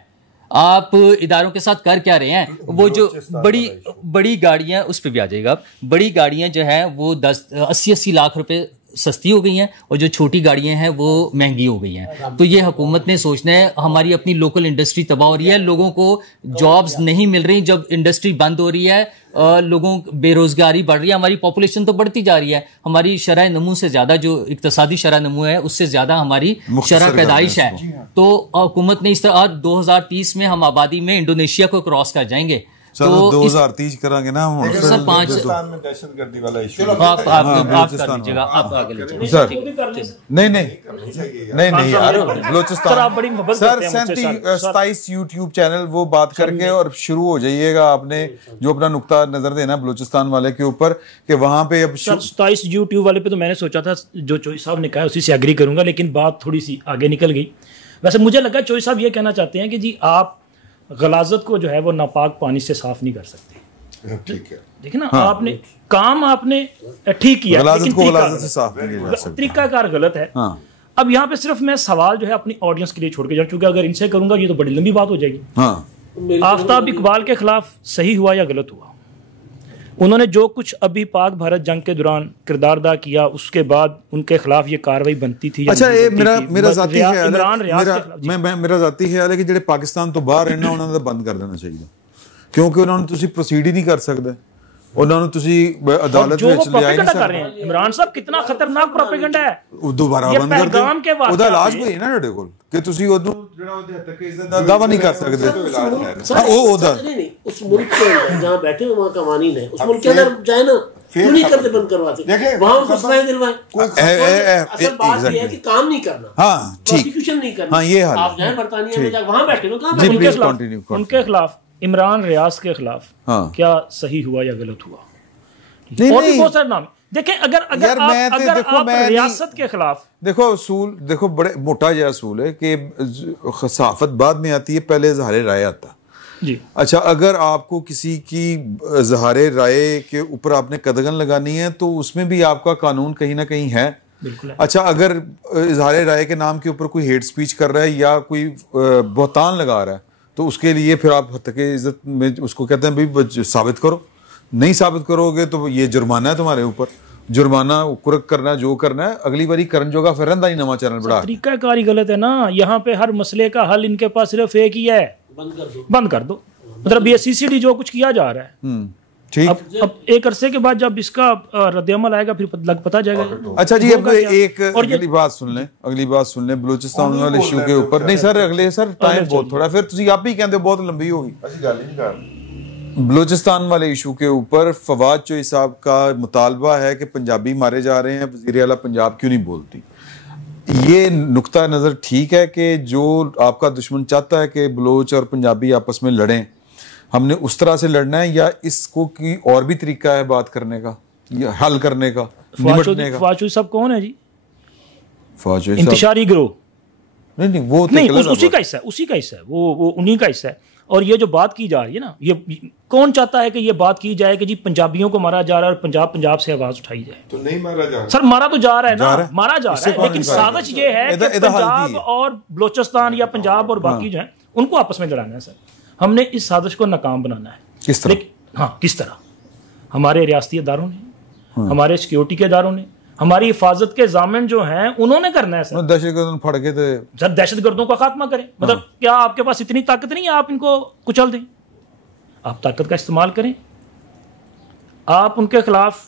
आप इदारों के साथ कर क्या रहे हैं? वो जो बड़ी गाड़ियां, उस पर भी आ जाएगा आप, बड़ी गाड़ियां जो हैं वो 80-80 लाख रुपए सस्ती हो गई हैं, और जो छोटी गाड़ियां हैं वो महंगी हो गई हैं। तो ये हुकूमत ने सोचना है, हमारी अपनी लोकल इंडस्ट्री तबाह हो रही है, लोगों को जॉब्स नहीं मिल रही, जब इंडस्ट्री बंद हो रही है लोगों बेरोजगारी बढ़ रही है, हमारी पॉपुलेशन तो बढ़ती जा रही है, हमारी शरह नमू से ज्यादा जो इक्तसादी शरह नमू है उससे ज्यादा हमारी शरह पैदाइश है। तो हुकूमत ने इस तरह 2030 में हम आबादी में इंडोनेशिया को क्रॉस कर जाएंगे। चलो 2030 करांगे ना हम। सर 5 में दहशतगर्दी वाला इशू आप कर लीजिएगा, आप आगे लीजिएगा सर। नहीं यार, बलूचिस्तान सर 27 यूट्यूब चैनल वो बात करके और शुरू हो जाइएगा। आपने जो अपना नुक्ता नजर देना बलूचिस्तान वाले के ऊपर कि वहां पे अब 27 यूट्यूब वाले पे तो मैंने सोचा था जो चोई साहब ने कहा उसी से एग्री करूंगा, लेकिन बात थोड़ी सी आगे निकल गई। वैसे मुझे लगा चोई साहब ये कहना चाहते हैं कि जी आप गलाजत को जो है वो नापाक पानी से साफ नहीं कर सकते। ठीक है, देखिए ना, आपने काम आपने ठीक किया, गलाजत को गलाजत से साफ नहीं कर सकते, तरीकाकार गलत है। अब यहाँ पे सिर्फ मैं सवाल जो है अपनी ऑडियंस के लिए छोड़ के जाऊँ, क्योंकि अगर इनसे करूंगा ये तो बड़ी लंबी बात हो जाएगी। आफ्ताब इकबाल के खिलाफ सही हुआ या गलत हुआ? उन्होंने जो कुछ अभी पाक भारत जंग के दौरान किरदार अदा किया, उसके बाद उनके खिलाफ ये कार्रवाई बनती थी। अच्छा, ये मेरा जाती है इमरान रियाज के खिलाफ मेरा जाती ख्याल है कि ਜਿਹੜੇ ਪਾਕਿਸਤਾਨ ਤੋਂ ਬਾਹਰ ਰਹਿਣਾ ਉਹਨਾਂ ਦਾ ਬੰਦ ਕਰ ਦੇਣਾ ਚਾਹੀਦਾ, ਕਿਉਂਕਿ ਉਹਨਾਂ ਨੂੰ ਤੁਸੀਂ ਪ੍ਰੋਸੀਡ ਹੀ ਨਹੀਂ ਕਰ ਸਕਦੇ, ਉਹਨਾਂ ਨੂੰ ਤੁਸੀਂ ਅਦਾਲਤ ਵਿੱਚ ਲਿਆ ਹੀ ਨਹੀਂ ਸਕਦੇ। ਇਮਰਾਨ ਸਾਹਿਬ ਕਿੰਨਾ ਖਤਰਨਾਕ ਪ੍ਰੋਪੇਗੈਂਡਾ ਹੈ, ਉਹ ਦੁਬਾਰਾ ਬੰਦ ਕਰ ਦਿਓ। ਉਹਦਾ ਇਲਾਜ ਕੋਈ ਹੈ ਨਾ ਤੁਹਾਡੇ ਕੋਲ ਕਿ ਤੁਸੀਂ ਉਹਨੂੰ ਜਿਹੜਾ ਉਹਦੇ ਹੱਥ ਕੇ ਇਜ਼ਤ ਦਾ ਦਾਵਾ ਨਹੀਂ ਕਰ ਸਕਦੇ। ਉਹ ਉਹਦਾ नहीं उस मुल्क के अंदर जहाँ बैठे हुए वहाँ कवानीन है, उस मुल्क के अंदर जाए ना, क्यों नहीं करते, बंद करवाते, वहाँ उनको सजाएं दिलवाएं। असल बात ये है कि काम नहीं करना, हाँ ठीक, प्रोसिक्यूशन नहीं करना। हाँ ये हाल आप जाए बर्तानिया में जाकर वहाँ बैठे लो, कहाँ जी, बैठे? Please continue. उनके खिलाफ इमरान रियाज के खिलाफ हाँ क्या सही हुआ या गलत हुआ? नहीं, और भी बहुत सारे नाम देखें। अगर आप रियासत के खिलाफ देखो, असूल देखो, बड़े मोटा यह असूल है कि खसाफत बाद में आती है, पहले इजहार राय आता जी। अच्छा, अगर आपको किसी की इजहार राय के ऊपर आपने कदगन लगानी है तो उसमें भी आपका कानून कहीं ना कहीं है। अच्छा, अगर इजहार राय के नाम के ऊपर कोई हेट स्पीच कर रहा है या कोई बहतान लगा रहा है तो उसके लिए फिर आप हद के इज्जत में उसको कहते हैं भाई साबित करो। नहीं साबित करोगे तो ये जुर्माना है तुम्हारे ऊपर, जुर्माना कुरक करना, जो करना है अगली बारी करन जोगा फिर रंदा ही नवा चैनल बढ़ा। तरीकाकारी गलत है ना। यहाँ पे हर मसले का हल इनके पास सिर्फ एक ही है, बंद कर दो। मतलब ये CCD जो कुछ किया जा रहा है, ठीक। अब एक अरसे के बाद जब इसका रद्द-ए-अमल आएगा फिर पता जाएगा। अच्छा जी, अब एक अगली बात सुन लें बलूचिस्तान वाले इशू के ऊपर। नहीं सर, अगले सर टाइम बहुत थोड़ा, फिर तुसी आप ही कहते हो बहुत लंबी होगी। बलूचिस्तान वाले इशू के ऊपर फवाद चोई साहब का मुतालबा है कि पंजाबी मारे जा रहे हैं, वज़ीर आला पंजाब क्यों नहीं बोलती। ये नुक्ता नज़र ठीक है कि जो आपका दुश्मन चाहता है कि बलोच और पंजाबी आपस में लड़ें, हमने उस तरह से लड़ना है या इसको की और भी तरीका है बात करने का या हल करने का, निपटने का? फवाद चोई साहब कौन है जी? फवाद चोई इंतशारी गिरोह नहीं वो नहीं, उसी का हिस्सा है, वो उन्हीं का हिस्सा है। और ये जो बात की जा रही है ना, ये कौन चाहता है कि ये बात की जाए कि जी पंजाबियों को मारा जा रहा है और पंजाब से आवाज उठाई जाए? तो नहीं मारा जा रहा सर, मारा तो जा रहा है ना, मारा जा रहा है, लेकिन साजिश ये है कि पंजाब और बलोचिस्तान या पंजाब और बाकी जो है उनको आपस में लड़ाना है। सर, हमने इस साजिश को नाकाम बनाना है। किस तरह? हाँ, किस तरह? हमारे रियासती इदारों ने, हमारे सिक्योरिटी के इदारों ने, हमारी हिफाजत के जामिन जो हैं उन्होंने करना है। सर, दहशतगर्दों फड़ के सर दहशतगर्दों का खात्मा करें। मतलब क्या आपके पास इतनी ताकत नहीं है आप इनको कुचल दें? आप ताकत का इस्तेमाल करें, आप उनके खिलाफ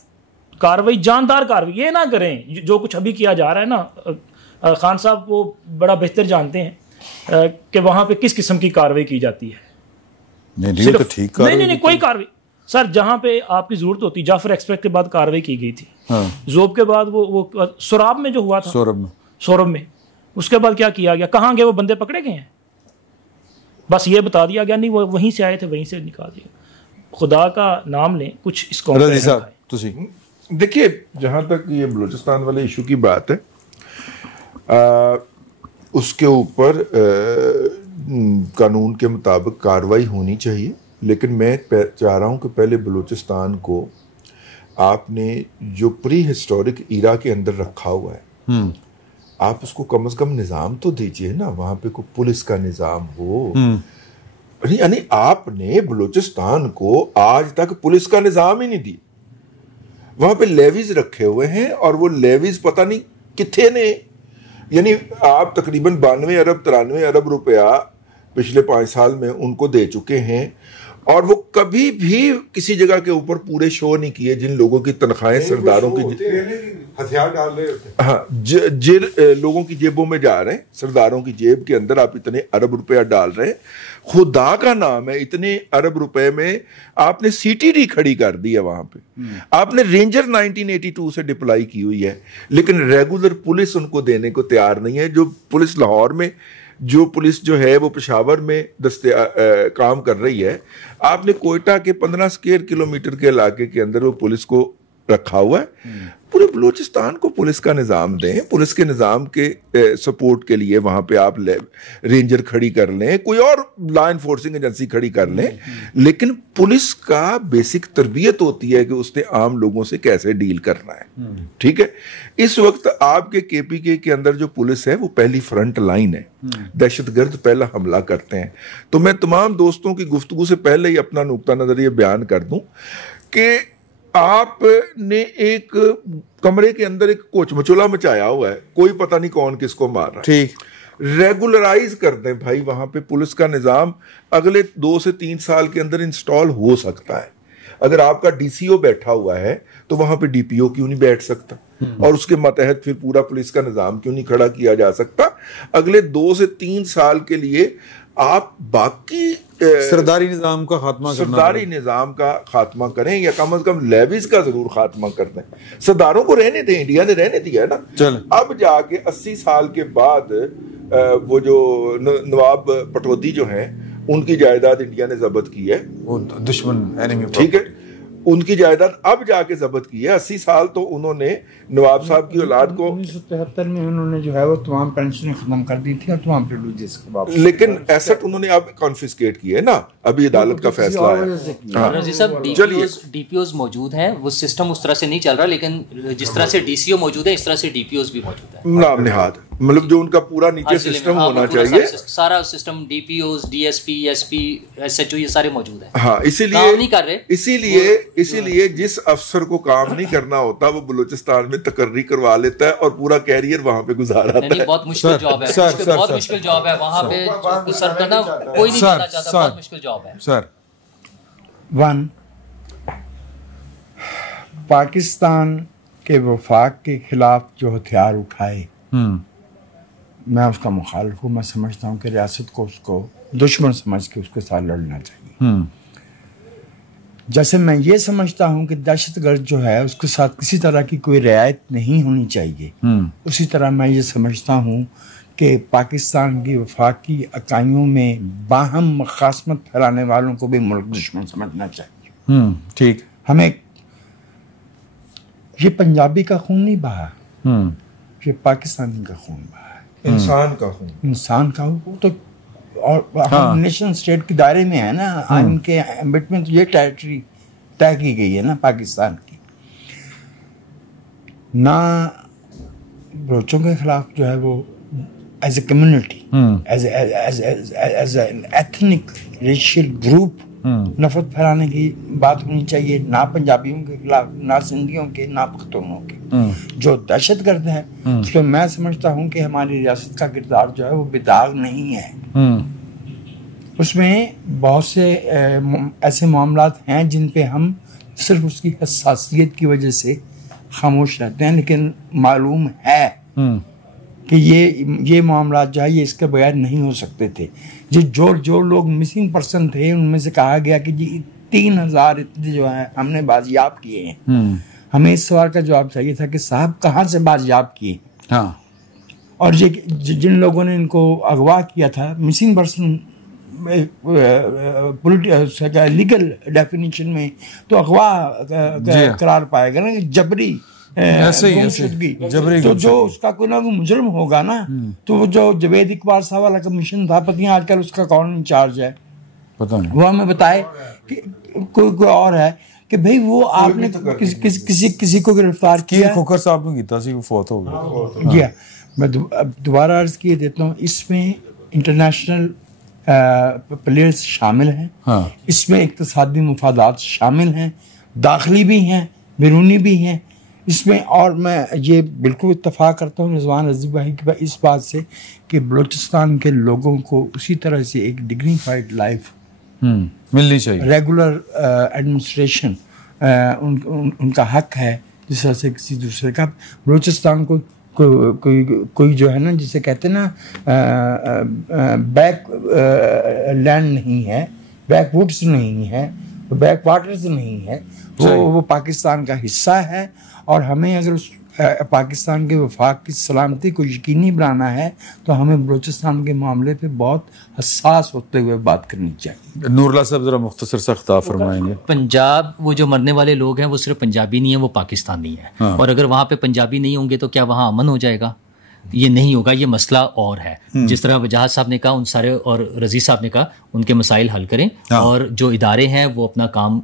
कार्रवाई, जानदार कार्रवाई, ये ना करें जो कुछ अभी किया जा रहा है ना। खान साहब वो बड़ा बेहतर जानते हैं कि वहां पे किस किस्म की कार्रवाई की जाती है। नहीं तो ठीक, नहीं कोई कार्रवाई सर, जहां पे आपकी जरूरत होती, जाफर एक्सप्रेस के बाद कार्रवाई की गई थी, जोब के बाद वो सोराब में जो हुआ था, सोरब में उसके बाद क्या किया गया? कहाँ गए वो बंदे? पकड़े गए हैं? बस ये बता दिया गया नहीं वो वहीं से आए थे, वहीं से निकाल दिया। खुदा का नाम लें, कुछ इसको देखिए। जहां तक ये बलूचिस्तान वाले इशू की बात है, उसके ऊपर कानून के मुताबिक कार्रवाई होनी चाहिए, लेकिन मैं चाह रहा हूं कि पहले बलूचिस्तान को आपने जो प्री हिस्टोरिक ईरा के अंदर रखा हुआ है, आप उसको कम से कम निज़ाम तो दीजिए ना। वहां पे कोई पुलिस का निज़ाम हो, यानी आपने बलूचिस्तान को आज तक पुलिस का निज़ाम ही नहीं दिया। वहां पे लेवीज रखे हुए हैं और वो लेवीज पता नहीं कितने ने, यानी आप तकरीबन 92 अरब 93 अरब रुपया पिछले 5 साल में उनको दे चुके हैं। और वो कभी भी किसी जगह के ऊपर पूरे शो नहीं किए जिन लोगों की तनख्वाहें सरदारों की हथियार डाल रहे होते। हाँ, जिन लोगों की जेबों में जा रहे हैं, सरदारों की जेब के अंदर आप इतने अरब रुपया डाल रहे हैं, खुदा का नाम है, इतने अरब रुपए में आपने सीटीडी खड़ी कर दी है वहां पे, आपने रेंजर 1982 से डिप्लॉय की हुई है, लेकिन रेगुलर पुलिस उनको देने को तैयार नहीं है। जो पुलिस लाहौर में, जो पुलिस जो है वो पेशावर में काम कर रही है, आपने कोयटा के 15 स्क्वायर किलोमीटर के इलाके के अंदर वो पुलिस को रखा हुआ है। पूरे बलूचिस्तान को पुलिस का निज़ाम दें, पुलिस के निज़ाम के सपोर्ट के लिए वहाँ पे आप रेंजर खड़ी कर लें, कोई और लॉ इन्फोर्सिंग एजेंसी खड़ी कर लें, लेकिन पुलिस का बेसिक तरबियत होती है कि उसने आम लोगों से कैसे डील करना है। ठीक है, इस वक्त आपके केपीके के अंदर जो पुलिस है वो पहली फ्रंट लाइन है, दहशतगर्द पहला हमला करते हैं। तो मैं तमाम दोस्तों की गुफ्तगू से पहले ही अपना नुक्ता नज़र ये बयान कर दूं कि आपने एक कमरे के अंदर एक कोच मचोला मचाया हुआ है, कोई पता नहीं कौन किसको मार रहा है। ठीक, रेगुलराइज कर दें भाई, वहां पे पुलिस का निजाम अगले 2 से 3 साल के अंदर इंस्टॉल हो सकता है। अगर आपका डीसीओ बैठा हुआ है तो वहां पे डीपीओ क्यों नहीं बैठ सकता, और उसके मतहत फिर पूरा पुलिस का निजाम क्यों नहीं खड़ा किया जा सकता। अगले 2 से 3 साल के लिए आप बाकी सरदारी निजाम का खात्मा सरदारी निजाम का खात्मा करें, या कम से कम लेविस का जरूर खात्मा कर दें। सरदारों को रहने दें, इंडिया ने रहने दिया है ना। अब जाके 80 साल के बाद वो जो नवाब पटौदी जो हैं, उनकी जायदाद इंडिया ने जब्त की है, वो दुश्मन एनिमी, ठीक है, उनकी जायदाद अब जाके जब्त की है। 80 साल तो उन्होंने नवाब साहब की औलाद को 1973 में उन्होंने जो है वो तमाम पेंशन खत्म कर दी थी और तमाम प्रिविलेजेस के वापस, लेकिन एसेट उन्होंने अब कॉन्फिस्केट किए ना, अभी अदालत का फैसला है। डीपीओज मौजूद हैं, वो सिस्टम उस तरह से नहीं चल रहा, लेकिन जिस तरह से डीसीओ मौजूद है इस तरह से डीपीओज भी मौजूद है। नाम निहाद, मतलब जो उनका पूरा नीचे सिस्टम होना चाहिए, सारा सिस्टम, डीपीओज, डीएसपी, एसपी, एसएचओ, ये सारे मौजूद हैं। हाँ, इसीलिए काम नहीं कर रहे, इसीलिए जिस अफसर को काम नहीं करना होता वो बलूचिस्तान में तकर्री करवा लेता है और पूरा कैरियर वहां पे गुजारा है। बहुत मुश्किल जॉब है, बहुत मुश्किल जॉब है वहां पे सर करना, कोई नहीं करना चाहता, बहुत मुश्किल जॉब है सर। पाकिस्तान के वफाक के खिलाफ जो हथियार उठाए, मैं उसका मुखालिफ हूँ। मैं समझता हूँ कि रियासत को उसको दुश्मन समझ के उसके साथ लड़ना चाहिए। जैसे मैं ये समझता हूँ कि दहशतगर्द जो है उसके साथ किसी तरह की कोई रियायत नहीं होनी चाहिए, उसी तरह मैं ये समझता हूँ कि पाकिस्तान की वफाकी इकाइयों में बाहम मखासमत फैलाने वालों को भी मुल्क दुश्मन समझना चाहिए। ठीक, हमें ये पंजाबी का खून नहीं बहा, ये पाकिस्तानी का खून बहा है, इंसान का खून, इंसान का खून। तो और हम नेशन स्टेट के दायरे में है ना, आइन के एम्बिट में तो ये टेरिटरी तय की गई है ना पाकिस्तान की। ना बलोचों के खिलाफ जो है वो as a community, as an ethnic racial group नफरत फैलाने की बात होनी चाहिए, ना पंजाबियों के खिलाफ, ना सिंधियों के, ना पख्तूनों के। जो दहशतगर्द है उसमें मैं समझता हूँ कि हमारी रियासत का किरदार जो है वो बेदाग नहीं है। उसमें बहुत से ऐसे मामलात हैं जिन पे हम सिर्फ उसकी हसासियत की वजह से खामोश रहते हैं, लेकिन मालूम है कि ये मामला जो है ये इसके बगैर नहीं हो सकते थे। जो लोग मिसिंग पर्सन थे उनमें से कहा गया कि जी 3000 इतने जो है हमने बाजियाब किए हैं। हमें इस सवाल का जवाब चाहिए था कि साहब कहाँ से बाजियाब किए। हाँ, और जिन लोगों ने इनको अगवा किया था, मिसिंग पर्सन लीगल डेफिनेशन में तो अगवा करार पाएगा ना, जबरी जबरी। तो जो उसका कोई ना कोई मुजरम होगा ना, तो वो जो जवेद इकबाल साहब वाला कमीशन था, पता नहीं आजकल उसका कौन इंचार्ज है, पता नहीं, वो हमें बताए कि कोई और है कि भाई वो आपने किसी को गिरफ्तार किया। खोखर साहब ने किया, वो फोत हो गया। मैं दोबारा अर्ज किए देता हूँ, इसमें इंटरनेशनल प्लेयर्स शामिल हैं, इसमें इक्तिसादी मुफादात शामिल हैं, दाखिली भी हैं, बैरूनी भी हैं इसमें। और मैं ये बिल्कुल इत्तफाक करता हूँ रिजवान अजीज भाई की इस बात से कि बलूचिस्तान के लोगों को उसी तरह से एक डिग्निफाइड लाइफ मिलनी चाहिए। रेगुलर एडमिनिस्ट्रेशन उनका हक है जिस तरह से किसी दूसरे का। बलूचिस्तान को कोई जो है ना, जिसे कहते हैं ना, बैक लैंड नहीं है, बैकवुड्स नहीं है, बैक वाटर्स नहीं है, वो पाकिस्तान का हिस्सा है। और हमें अगर उस पाकिस्तान के वफाक की सलामती को यकीनी बनाना है तो हमें बलूचिस्तान के मामले पे बहुत हसास होते हुए बात करनी चाहिए। नूरुल्लाह साहब जरा मुख्तसर सा खिताब फरमाएंगे। पंजाब, वो जो मरने वाले लोग हैं वो सिर्फ पंजाबी नहीं है, वो पाकिस्तानी है। हाँ। और अगर वहाँ पे पंजाबी नहीं होंगे तो क्या वहाँ अमन हो जाएगा? ये नहीं होगा, ये मसला और है। जिस तरह वजाहत साहब ने कहा, उन सारे, और रजीज साहब ने कहा, उनके मसाइल हल करें। हाँ। और जो इदारे हैं वो अपना काम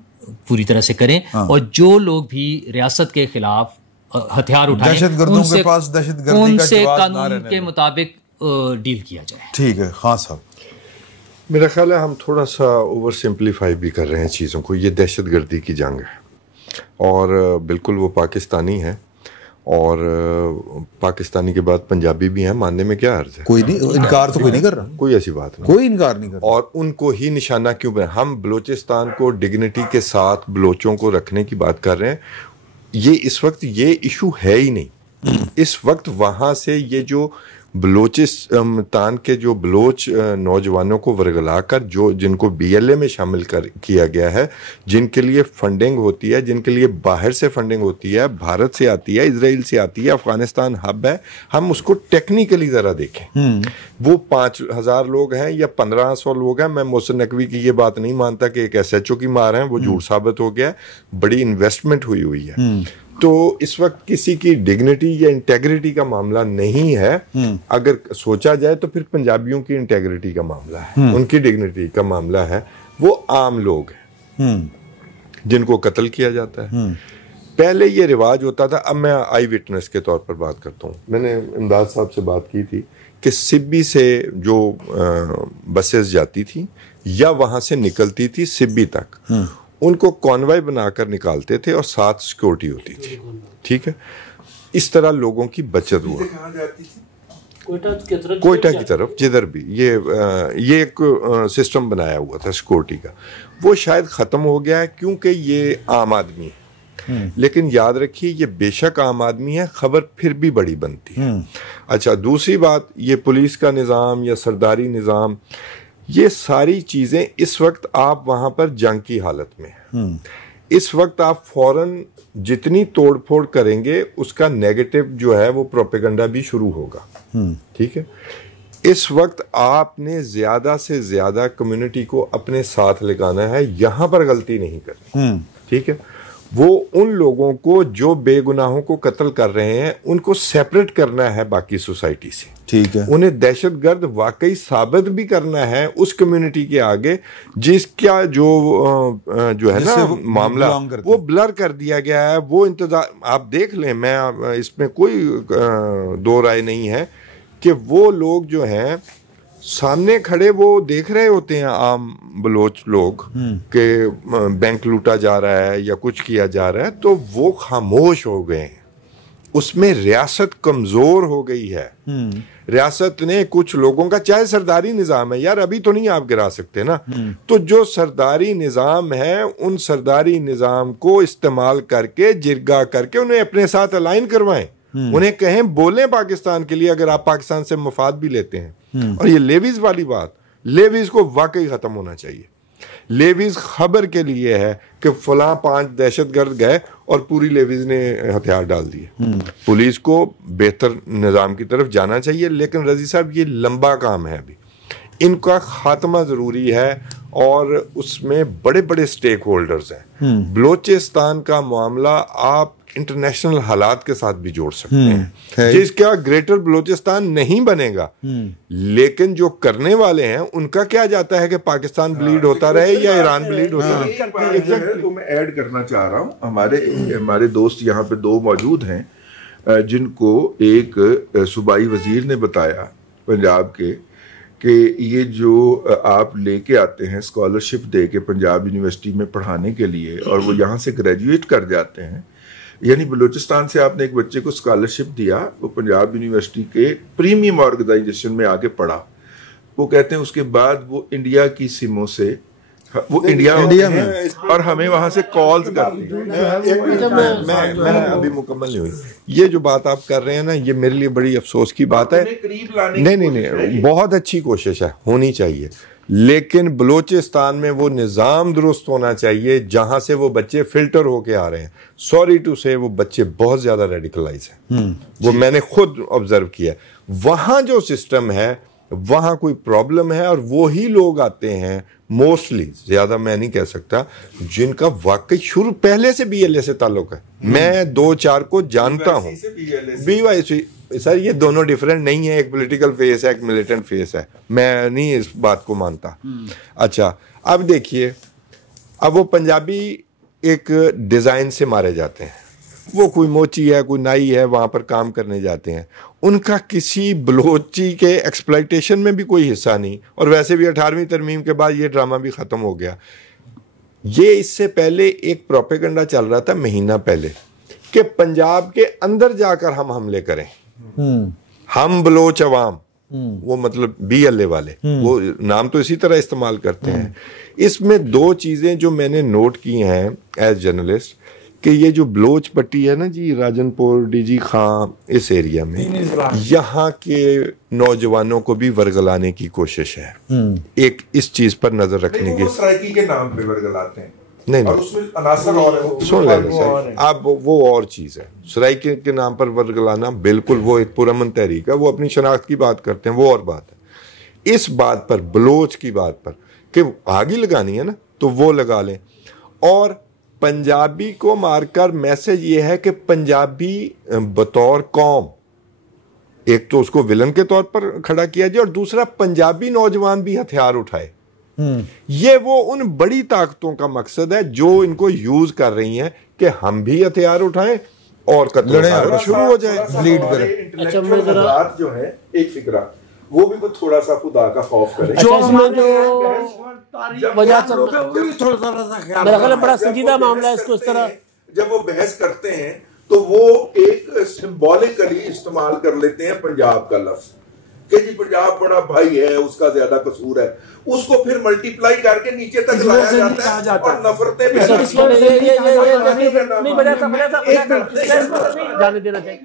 पूरी तरह से करें। हाँ। और जो लोग भी रियासत के खिलाफ हथियार उठाएं, दहशतगर्दों के पास दहशतगर्दी का उनसे जवाब ना कानून रहने के दें। मुताबिक डील किया जाए। ठीक है खान साहब। मेरा ख्याल है हम थोड़ा सा ओवर सिंप्लीफाई भी कर रहे हैं चीज़ों को। ये दहशतगर्दी की जंग है और बिल्कुल वो पाकिस्तानी है, और पाकिस्तानी के बाद पंजाबी भी हैं, मानने में क्या अर्ज है? कोई नहीं, इनकार तो कोई नहीं कर रहा, कोई ऐसी बात नहीं, कोई इनकार नहीं कर रहा। और उनको ही निशाना क्यों बना? हम बलूचिस्तान को डिग्निटी के साथ बलोचों को रखने की बात कर रहे हैं। ये इस वक्त ये इशू है ही नहीं। इस वक्त वहाँ से ये जो बलूचिस्तान के जो बलोच नौजवानों को वर्गला कर, जो जिनको BLA में शामिल किया गया है, जिनके लिए फंडिंग होती है, जिनके लिए बाहर से फंडिंग होती है, भारत से आती है, इजराइल से आती है, अफगानिस्तान हब है, हम उसको टेक्निकली ज़रा देखें। वो 5,000 लोग हैं या 1,500 लोग हैं। मैं मोहसिन नकवी की ये बात नहीं मानता कि एक SHO की मार है, वो झूठ साबित हो गया। बड़ी इन्वेस्टमेंट हुई है। तो इस वक्त किसी की डिग्निटी या इंटेग्रिटी का मामला नहीं है। अगर सोचा जाए तो फिर पंजाबियों की इंटेग्रिटी का मामला है, उनकी डिग्निटी का मामला है। वो आम लोग हैं जिनको कत्ल किया जाता है। पहले ये रिवाज होता था, अब मैं आई विटनेस के तौर पर बात करता हूँ। मैंने इमदाद साहब से बात की थी कि सिब्बी से जो बसेस जाती थी या वहाँ से निकलती थी सिब्बी तक, उनको कॉन्वॉय बनाकर निकालते थे और साथ सिक्योरिटी होती थी। ठीक है, इस तरह लोगों की बचत हुआ। कोयटा की तरफ जिधर भी ये एक सिस्टम बनाया हुआ था सिक्योरिटी का, वो शायद ख़त्म हो गया है क्योंकि ये आम आदमी है। लेकिन याद रखिए, ये बेशक आम आदमी है, खबर फिर भी बड़ी बनती है। अच्छा, दूसरी बात, ये पुलिस का निज़ाम या सरदारी निज़ाम, ये सारी चीज़ें इस वक्त आप वहाँ पर जंग की हालत में हैं। इस वक्त आप फौरन जितनी तोड़फोड़ करेंगे उसका नेगेटिव जो है वो प्रोपेगेंडा भी शुरू होगा। ठीक है, इस वक्त आपने ज़्यादा से ज़्यादा कम्युनिटी को अपने साथ लगाना है, यहाँ पर गलती नहीं करनी। ठीक है, वो उन लोगों को जो बेगुनाहों को कत्ल कर रहे हैं उनको सेपरेट करना है बाकी सोसाइटी से। ठीक है, उन्हें दहशतगर्द वाकई साबित भी करना है उस कम्युनिटी के आगे जिसका जो है ना मामला, वो ब्लर कर दिया गया है। वो इंतजार आप देख लें, मैं इसमें कोई दो राय नहीं है कि वो लोग जो हैं सामने खड़े वो देख रहे होते हैं, आम बलोच लोग, कि बैंक लूटा जा रहा है या कुछ किया जा रहा है, तो वो खामोश हो गए हैं। उसमें रियासत कमजोर हो गई है। रियासत ने कुछ लोगों का, चाहे सरदारी निज़ाम है यार, अभी तो नहीं आप गिरा सकते ना, तो जो सरदारी निज़ाम है उन सरदारी निज़ाम को इस्तेमाल करके, जिरगा करके उन्हें अपने साथ अलाइन करवाएं। उन्हें कहें बोलें पाकिस्तान के लिए, अगर आप पाकिस्तान से मफाद भी लेते हैं। और ये लेवीज वाली बात, लेवीज को वाकई खत्म होना चाहिए। लेवीज खबर के लिए है कि फलां 5 दहशतगर्द गए और पूरी लेवीज ने हथियार डाल दिए। पुलिस को बेहतर निज़ाम की तरफ जाना चाहिए, लेकिन रजी साहब ये लंबा काम है, अभी इनका खात्मा ज़रूरी है और उसमें बड़े बड़े स्टेक होल्डर्स हैं। बलोचिस्तान का मामला आप इंटरनेशनल हालात के साथ भी जोड़ सकते हैं, जिसका ग्रेटर बलोचिस्तान नहीं बनेगा, लेकिन जो करने वाले हैं उनका क्या जाता है कि पाकिस्तान ब्लीड होता रहे या ईरान ब्लीड होता रहे। तो मैं ऐड करना चाह रहा हूँ, हमारे दोस्त यहाँ पे 2 मौजूद हैं जिनको एक सूबाई वजीर ने बताया पंजाब के कि ये जो आप लेके आते हैं स्कॉलरशिप दे के पंजाब यूनिवर्सिटी में पढ़ाने के लिए, और वो यहाँ से ग्रेजुएट कर जाते हैं, यानी बलूचिस्तान से आपने एक बच्चे को स्कॉलरशिप दिया, वो पंजाब यूनिवर्सिटी के प्रीमियम ऑर्गेनाइजेशन में आके पढ़ा, वो कहते हैं उसके बाद वो इंडिया की सिमों से वो इंडिया में और हमें वहां से कॉल्स करते हैं। मैं अभी मुकम्मल नहीं हुई। ये जो बात आप कर रहे हैं ना, ये मेरे लिए बड़ी अफसोस की बात है। नहीं, बहुत अच्छी कोशिश है, होनी चाहिए, लेकिन बलूचिस्तान में वो निज़ाम दुरुस्त होना चाहिए जहां से वो बच्चे फिल्टर होके आ रहे हैं। सॉरी टू से वो बच्चे बहुत ज्यादा रेडिकलाइज हैं, वो मैंने खुद ऑब्जर्व किया। वहां जो सिस्टम है वहां कोई प्रॉब्लम है, और वो ही लोग आते हैं मोस्टली, ज्यादा मैं नहीं कह सकता, जिनका वाकई शुरू पहले से BLA से ताल्लुक है। मैं 2-4 को जानता हूँ। BYC सर, ये दोनों डिफरेंट नहीं है, एक पॉलिटिकल फेस है, एक मिलिटेंट फेस है, मैं नहीं इस बात को मानता। अच्छा, अब देखिए, अब वो पंजाबी एक डिजाइन से मारे जाते हैं, वो कोई मोची है, कोई नाई है, वहां पर काम करने जाते हैं, उनका किसी बलोची के एक्सप्लॉयटेशन में भी कोई हिस्सा नहीं। और वैसे भी 18वीं तरमीम के बाद ये ड्रामा भी खत्म हो गया। ये इससे पहले एक प्रोपेगेंडा चल रहा था महीना पहले कि पंजाब के अंदर जाकर हम हमले करें, हम बलोच अवाम, वो मतलब BLA वाले, वो नाम तो इसी तरह इस्तेमाल करते हैं। इसमें 2 चीजें जो मैंने नोट की हैं एज जर्नलिस्ट, कि ये जो बलोच पट्टी है ना जी, राजनपुर, DG खां, इस एरिया में यहाँ के नौजवानों को भी वर्गलाने की कोशिश है। एक इस चीज पर नजर रखने की, सराइकी के नाम पे वर्गलाते हैं। नहीं, और उसमें अनासर और है, सुन लें आप, वो और चीज है। सराइकी के नाम पर वर्गलाना बिल्कुल वो एक पुरअमन तहरीक है, वो अपनी शनाख्त की बात करते हैं, वो और बात है। इस बात पर, बलोच की बात पर कि आग ही लगानी है ना, तो वो लगा लें। और पंजाबी को मारकर मैसेज ये है कि पंजाबी बतौर कौम, एक तो उसको विलन के तौर पर खड़ा किया जाए, और दूसरा पंजाबी नौजवान भी हथियार उठाए। ये वो उन बड़ी ताकतों का मकसद है जो इनको यूज कर रही हैं कि हम भी हथियार उठाएं और कत्ल शुरू हो जाए, लीड करें। अच्छा, मैं जो है एक फिक्रा, वो भी थोड़ा सा खुदा का खौफ करे। जो मेरा बड़ा संजीदा मामला है इसको इस तरह, जब वो बहस करते हैं तो वो एक सिंबॉलिकली इस्तेमाल कर लेते हैं पंजाब का लफ्ज कि जी पंजाब बड़ा भाई है, उसका ज्यादा कसूर है, उसको फिर मल्टीप्लाई करके नीचे तक लाया जाता है और नफरतें जाने देना चाहिए।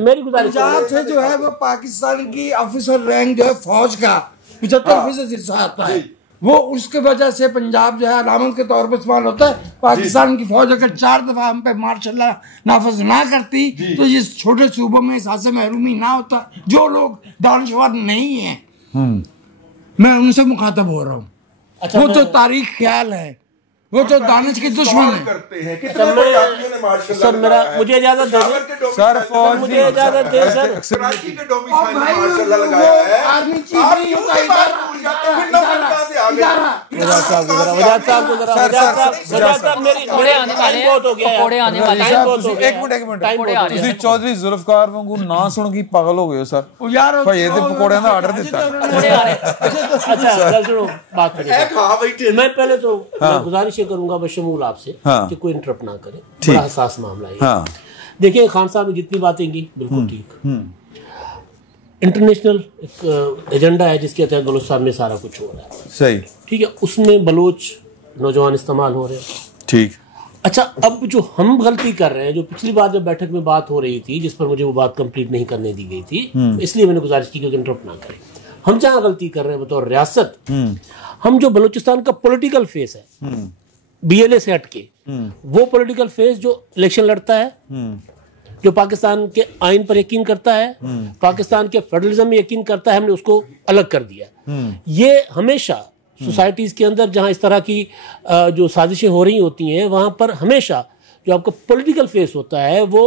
मेरी गुजारिश से जो है वो पाकिस्तान की ऑफिसर रैंक जो है फौज का 75% हिस्सा आता है, वो उसके वजह से पंजाब जो है अलामत के तौर पर इस्तेमाल होता है। पाकिस्तान की फौज अगर 4 दफा हम पे मार्शल नाफज ना करती तो ये छोटे सूबों में एहसास महरूमी ना होता। जो लोग दानिशवर नहीं है, मैं उनसे मुखातब हो रहा हूँ। अच्छा, वो तो तारीख ख्याल है, वो तो दानिश के दुश्मन है। सर मेरा मुझे इजाजत दे सर, फौज मुझे इजाजत दे सर। आर्मी चीफ नहीं होता चौधरी जुल्फकार वांगू ना सुन के पागल हो गए सर यार, भाई ये पकौड़े का ऑर्डर दिता। अच्छा सुनो बात करें, मैं पहले तो गुजारिश करूंगा बशमूल आपसे कि कोई इंटरप्ट ना करे, बड़ा हसास मामला है। देखिए खान साहब ने जितनी बातें की बिल्कुल ठीक, इंटरनेशनल एक एजेंडा है जिसके तहत बलूचिस्तान में सारा कुछ हो रहा है, सही ठीक है, उसमें बलोच नौजवान इस्तेमाल हो रहे हैं, ठीक। अच्छा, अब जो हम गलती कर रहे हैं, जो पिछली बार जब बैठक में बात हो रही थी जिस पर मुझे वो बात कंप्लीट नहीं करने दी गई थी, इसलिए मैंने गुजारिश की कि इंटरप्ट ना करें। हम जहाँ गलती कर रहे हैं बतौर रियासत, हम जो बलूचिस्तान का पॉलिटिकल फेस है BLA से हटके, वो पॉलिटिकल फेस जो इलेक्शन लड़ता है, जो पाकिस्तान के आइन पर यकीन करता है, पाकिस्तान के फेडरलिज्म में यकीन करता है, हमने उसको अलग कर दिया। ये हमेशा सोसाइटीज के अंदर जहां इस तरह की जो साजिशें हो रही होती हैं, वहां पर हमेशा जो आपका पॉलिटिकल फेस होता है वो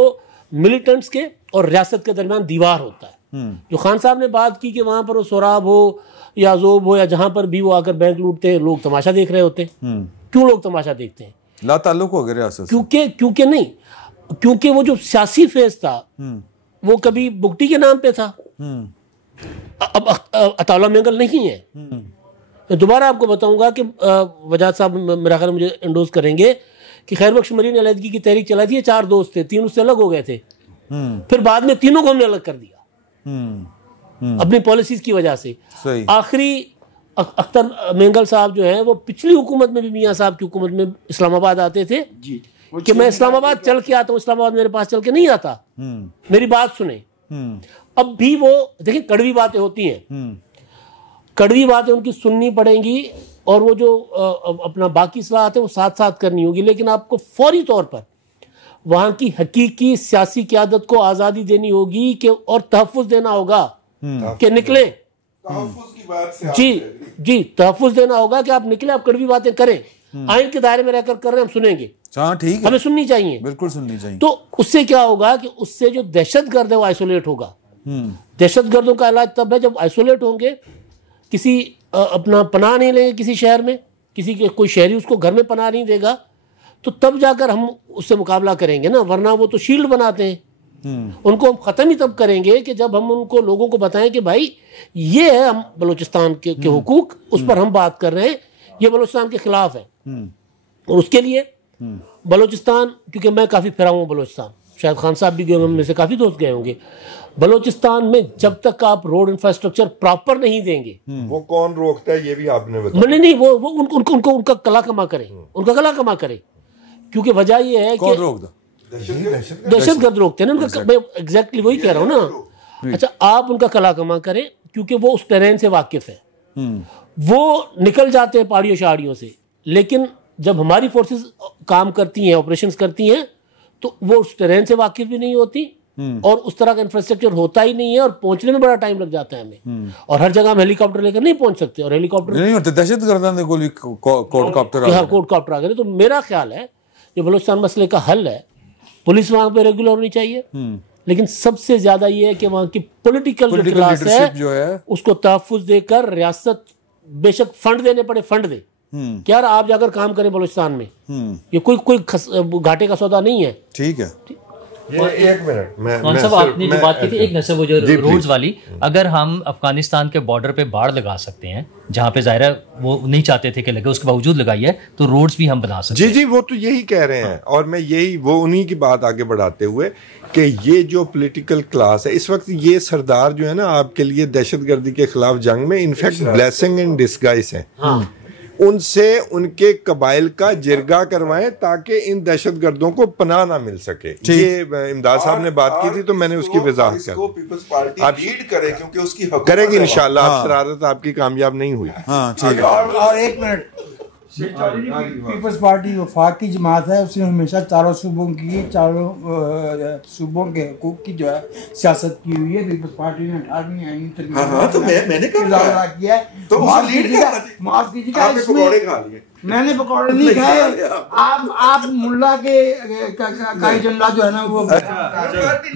मिलिटेंट्स के और रियासत के दरमियान दीवार होता है। जो खान साहब ने बात की कि वहां पर वो सोराब हो या जोब हो या जहां पर भी वो आकर बैंक लूटते हैं, लोग तमाशा देख रहे होते हैं। क्यों लोग तमाशा देखते हैं? ला ताल्लुक हो गया रियासत, क्योंकि नहीं, क्योंकि वो जो सियासी फेज था वो कभी बुगटी के नाम पे था, अब अताउल्लाह मेंगल नहीं है। दोबारा आपको बताऊंगा कि वजाद साहब मेरा ख्याल मुझे इंडोज करेंगे कि खैर बख्श मरी ने अलहदगी की तहरीक चलाई थी, 4 दोस्त थे, 3 उससे अलग हो गए थे, फिर बाद में तीनों को हमने अलग कर दिया अपनी पॉलिसीज की वजह से। आखिरी अख्तर मेंगल साहब जो हैं वो पिछली हुकूमत में भी मियाँ साहब की हुकूमत में इस्लामाबाद आते थे जी कि मैं इस्लामाबाद चल के आता हूँ, इस्लामाबाद मेरे पास चल के नहीं आता, मेरी बात सुने। अब भी वो देखिए कड़वी बातें होती हैं, कड़वी बातें उनकी सुननी पड़ेंगी और वो जो अपना बाकी सलाहत है वो साथ साथ करनी होगी, लेकिन आपको फौरी तौर पर वहाँ की हकीकी सियासी क़यादत को आज़ादी देनी होगी कि और तहफ़्फ़ुज़ देना होगा कि निकले। तहफ़्फ़ुज़ की बात से जी जी, तहफ़्फ़ुज़ देना होगा कि आप निकले, आप कड़वी बातें करें, आइन के दायरे में रहकर कर रहे हैं, हम सुनेंगे। हाँ ठीक है, हमें सुननी चाहिए, बिल्कुल सुननी चाहिए। तो उससे क्या होगा कि उससे जो दहशतगर्द है वो आइसोलेट होगा। दहशतगर्दों का इलाज तब है जब आइसोलेट होंगे, किसी अपना पनाह नहीं लेंगे किसी शहर में, किसी के कोई शहरी उसको घर में पनाह नहीं देगा, तो तब जाकर हम उससे मुकाबला करेंगे ना, वरना वो तो शील्ड बनाते हैं। उनको हम ख़त्म ही तब करेंगे कि जब हम उनको लोगों को बताएं कि भाई ये है हम बलूचिस्तान के हुकूक, उस पर हम बात कर रहे हैं, ये बलूचिस्तान के खिलाफ है। और उसके लिए बलूचिस्तान, क्योंकि मैं काफ़ी फिरा हूँ बलूचिस्तान, शायद खान साहब भी गए, हम में से काफ़ी दोस्त गए होंगे। बलूचिस्तान में जब तक आप रोड इंफ्रास्ट्रक्चर प्रॉपर नहीं देंगे, वो कौन रोकता है ये भी आपने बताया। नहीं, वो उनका कला कमा करें, उनका कला कमा करें, क्योंकि वजह ये है कि दहशतगर्द रोकते हैं ना उनका। मैं एग्जैक्टली वही कह रहा हूँ ना। अच्छा, आप उनका कला कमा करें क्योंकि वो उस टेरेन से वाकिफ है, वो निकल जाते हैं पहाड़ियों शहाड़ियों से, लेकिन जब हमारी फोर्सेस काम करती हैं, ऑपरेशंस करती हैं, तो वो उस टेरेन से वाकिफ भी नहीं होती और उस तरह का इंफ्रास्ट्रक्चर होता ही नहीं है और पहुंचने में बड़ा टाइम लग जाता है हमें, और हर जगह हम हेलीकॉप्टर लेकर नहीं पहुंच सकते, और हेलीकॉप्टर नहीं होते, दहशतगर्द कोडकॉप्टर आ गए। तो मेरा ख्याल है जो बलूचिस्तान मसले का हल है, पुलिस वहां पे रेगुलर होनी चाहिए, लेकिन सबसे ज्यादा ये है कि वहां की पॉलिटिकल जो क्लास है उसको तहफ़्फ़ुज़ देकर रियासत बेशक फंड देने पड़े, फंड दे कि यार आप जाकर काम करें बलूचिस्तान में, ये कोई घाटे का सौदा नहीं है। ठीक है, ये एक मिनट कौन सा आपने जो बात की थी, एक नसब वो जो रोड्स वाली, अगर हम अफगानिस्तान के बॉर्डर पे बाड़ लगा सकते हैं जहाँ पे ज़ाहिर है वो नहीं चाहते थे कि लगे, उसके बावजूद लगाई है, तो रोड्स भी हम बना सकते हैं। जी, वो तो यही कह रहे हैं, और मैं यही वो उन्हीं की बात आगे बढ़ाते हुए कि ये जो पॉलिटिकल क्लास है इस वक्त, ये सरदार जो है ना आपके लिए दहशतगर्दी के खिलाफ जंग में इनफैक्ट ब्लेसिंग इन डिस्गाइज है। उनसे उनके कबाइल का जिरगा करवाएं ताकि इन दहशतगर्दों को पनाह ना मिल सके। ये इमदाद साहब ने बात की थी तो मैंने उसकी वजाहत कर, आप लीड करें क्योंकि उसकी करेंगे इंशाल्लाह। आप शरारत आपकी कामयाब नहीं हुई। और एक मिनट, पीपल्स पार्टी वफाक की जमात है, उसने हमेशा चारों सूबों के हकूक की जो है सियासत की हुई है। पीपल्स पार्टी ने 18वीं आईनी तरमीम तो मैंने कहा किया है, तो माफ कीजिएगा, इसमें मैंने पकौड़े नहीं खाए। आप मुल्ला के का एजेंडा जो है ना वो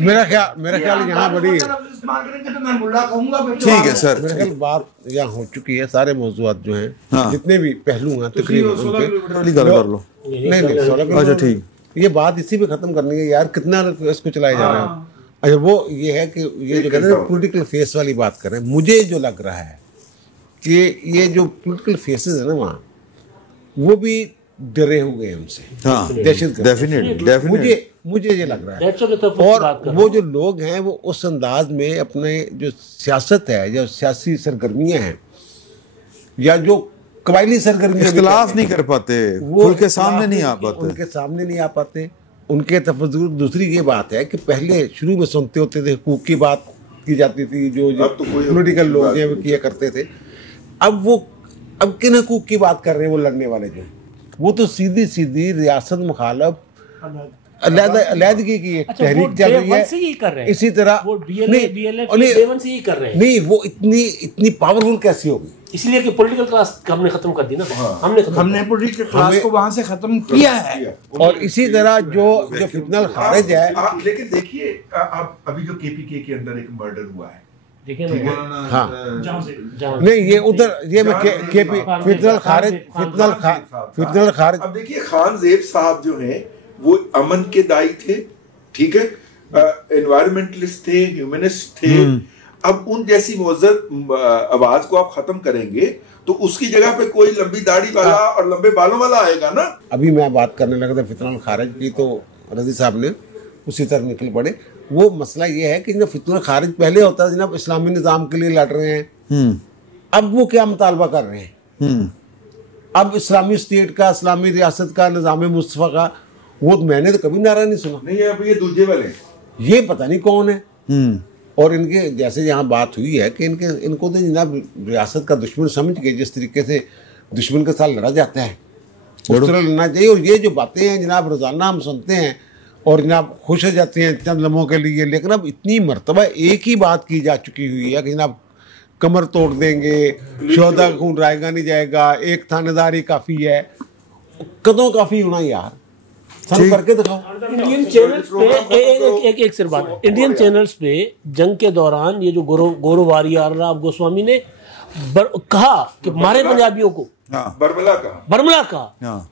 मेरा ख्याल यहाँ बड़ी तो मैं मुल्ला कहूँगा। ठीक है सर, मेरा ख्याल बात यहाँ हो चुकी है। सारे मौजूद जो हैं जितने भी पहलू हैं तकरीबन नहीं, अच्छा ठीक, ये बात इसी पे खत्म करनी है यार, कितना इसको चलाया जा रहा है। अच्छा, वो ये है कि ये जो कहते हैं पॉलिटिकल फेस वाली बात कर रहे हैं, मुझे जो लग रहा है कि ये जो पॉलिटिकल फेसेस है ना वहाँ, वो भी डरे हुए हैं उनसे। हाँ, डेफिनेटली मुझे ये लग रहा है। और वो जो लोग हैं वो उस अंदाज में अपने जो सियासत है, जो सियासी सरगर्मियां हैं या जो कबायली सरगर्मियां, इख्तिलाफ नहीं कर पाते, खुल के सामने नहीं आ पाते, उनके सामने नहीं आ पाते, उनके तफज्जुर। दूसरी ये बात है कि पहले शुरू में सुनते होते थे, हुकूक की बात की जाती थी, जो पॉलिटिकल लोग हैं वो किया करते थे। अब किन हकूक की बात कर रहे हैं वो लड़ने वाले जो, वो तो सीधी सीधी रियासत मुखालफ अलहदगी की एक तहरीक चल रही है। इसी तरह नहीं, वो इतनी पावरफुल कैसी होगी? इसलिए कि पॉलिटिकल क्लास हमने खत्म कर दी ना, हमने पॉलिटिकल क्लास को वहां से खत्म किया है। और इसी तरह जो फितनल खारिज है। लेकिन देखिए अभी जो केपीके के अंदर एक मर्डर हुआ है, हाँ नहीं, ये उधर ये मैं फितनल खारिज। अब देखिए खान ज़ेब साहब जो हैं वो अमन के दाई थे, ठीक है, एनवायरमेंटलिस्ट थे, ह्यूमनिस्ट थे। अब उन जैसी मुअज़्ज़ज़ आवाज को आप खत्म करेंगे तो उसकी जगह पे कोई लंबी दाढ़ी वाला और लंबे बालों वाला आएगा ना। अभी मैं बात करने लगा था फितनल खारिज की, तो रज़ी साहब ने उसी तरह निकल पड़े। वो मसला ये है कि जब फितनल खारिज पहले होता है जनाब इस्लामी निज़ाम के लिए लड़ रहे हैं, अब वो क्या मुतालबा कर रहे हैं? अब इस्लामी स्टेट का, इस्लामी रियासत का, निज़ाम मुस्तफ़ा का, वो तो मैंने तो कभी नारा नहीं सुना। नहीं, अब ये दूसरे वाले, ये पता नहीं कौन है। और इनके जैसे यहाँ बात हुई है कि इनको तो जनाब रियासत का दुश्मन समझ के जिस तरीके से दुश्मन के साथ लड़ा जाता है उस तरह लड़ना चाहिए। और ये जो बातें हैं जनाब रोज़ाना हम सुनते हैं और जनाब खुश हो जाते हैं चंद लम्हों के लिए, लेकिन अब इतनी मरतबा एक ही बात की जा चुकी हुई है कि जनाब कमर तोड़ देंगे, शोहदा का खून रायगा नहीं जाएगा, एक थानेदार ही काफ़ी है। कदों काफ़ी होना यार, सब करके दिखाओ। इंडियन चैनल्स पे एक सिर्फ बात, इंडियन चैनल्स पे जंग के दौरान ये जो गोरोवारियार राव गोस्वामी ने कहा कि मारे पंजाबियों को, बरमला का,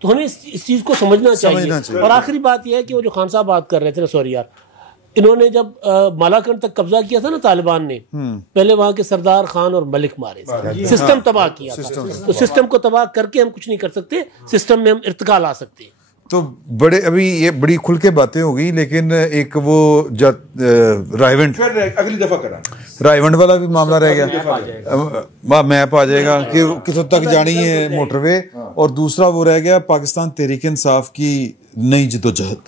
तो हमें इस चीज को समझना चाहिए। और आखिरी बात यह है कि वो जो खान साहब बात कर रहे थे, सॉरी यार, इन्होंने जब मालाकंड तक कब्जा किया था ना तालिबान ने, पहले वहां के सरदार खान और मलिक मारे थे, सिस्टम तबाह किया था। तो सिस्टम को तबाह करके हम कुछ नहीं कर सकते, सिस्टम में हम इर्तिका ला सकते हैं। तो बड़े अभी ये बड़ी खुल के बातें हो गई, लेकिन एक वो रायवंड, अगली दफा करा रायवंड वाला भी मामला रह गया, मैप आ जाएगा कि कितों तक जानी है मोटरवे, और दूसरा वो रह गया पाकिस्तान तहरीक इंसाफ की नई जदोजहद,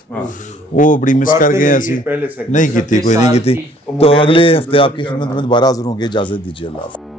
वो बड़ी मिस कर गए, ऐसी नहीं की थी, कोई नहीं की थी। तो अगले हफ्ते आपकी खिदमत में दोबारा हाजिर होंगे, इजाजत दीजिए, अल्लाह।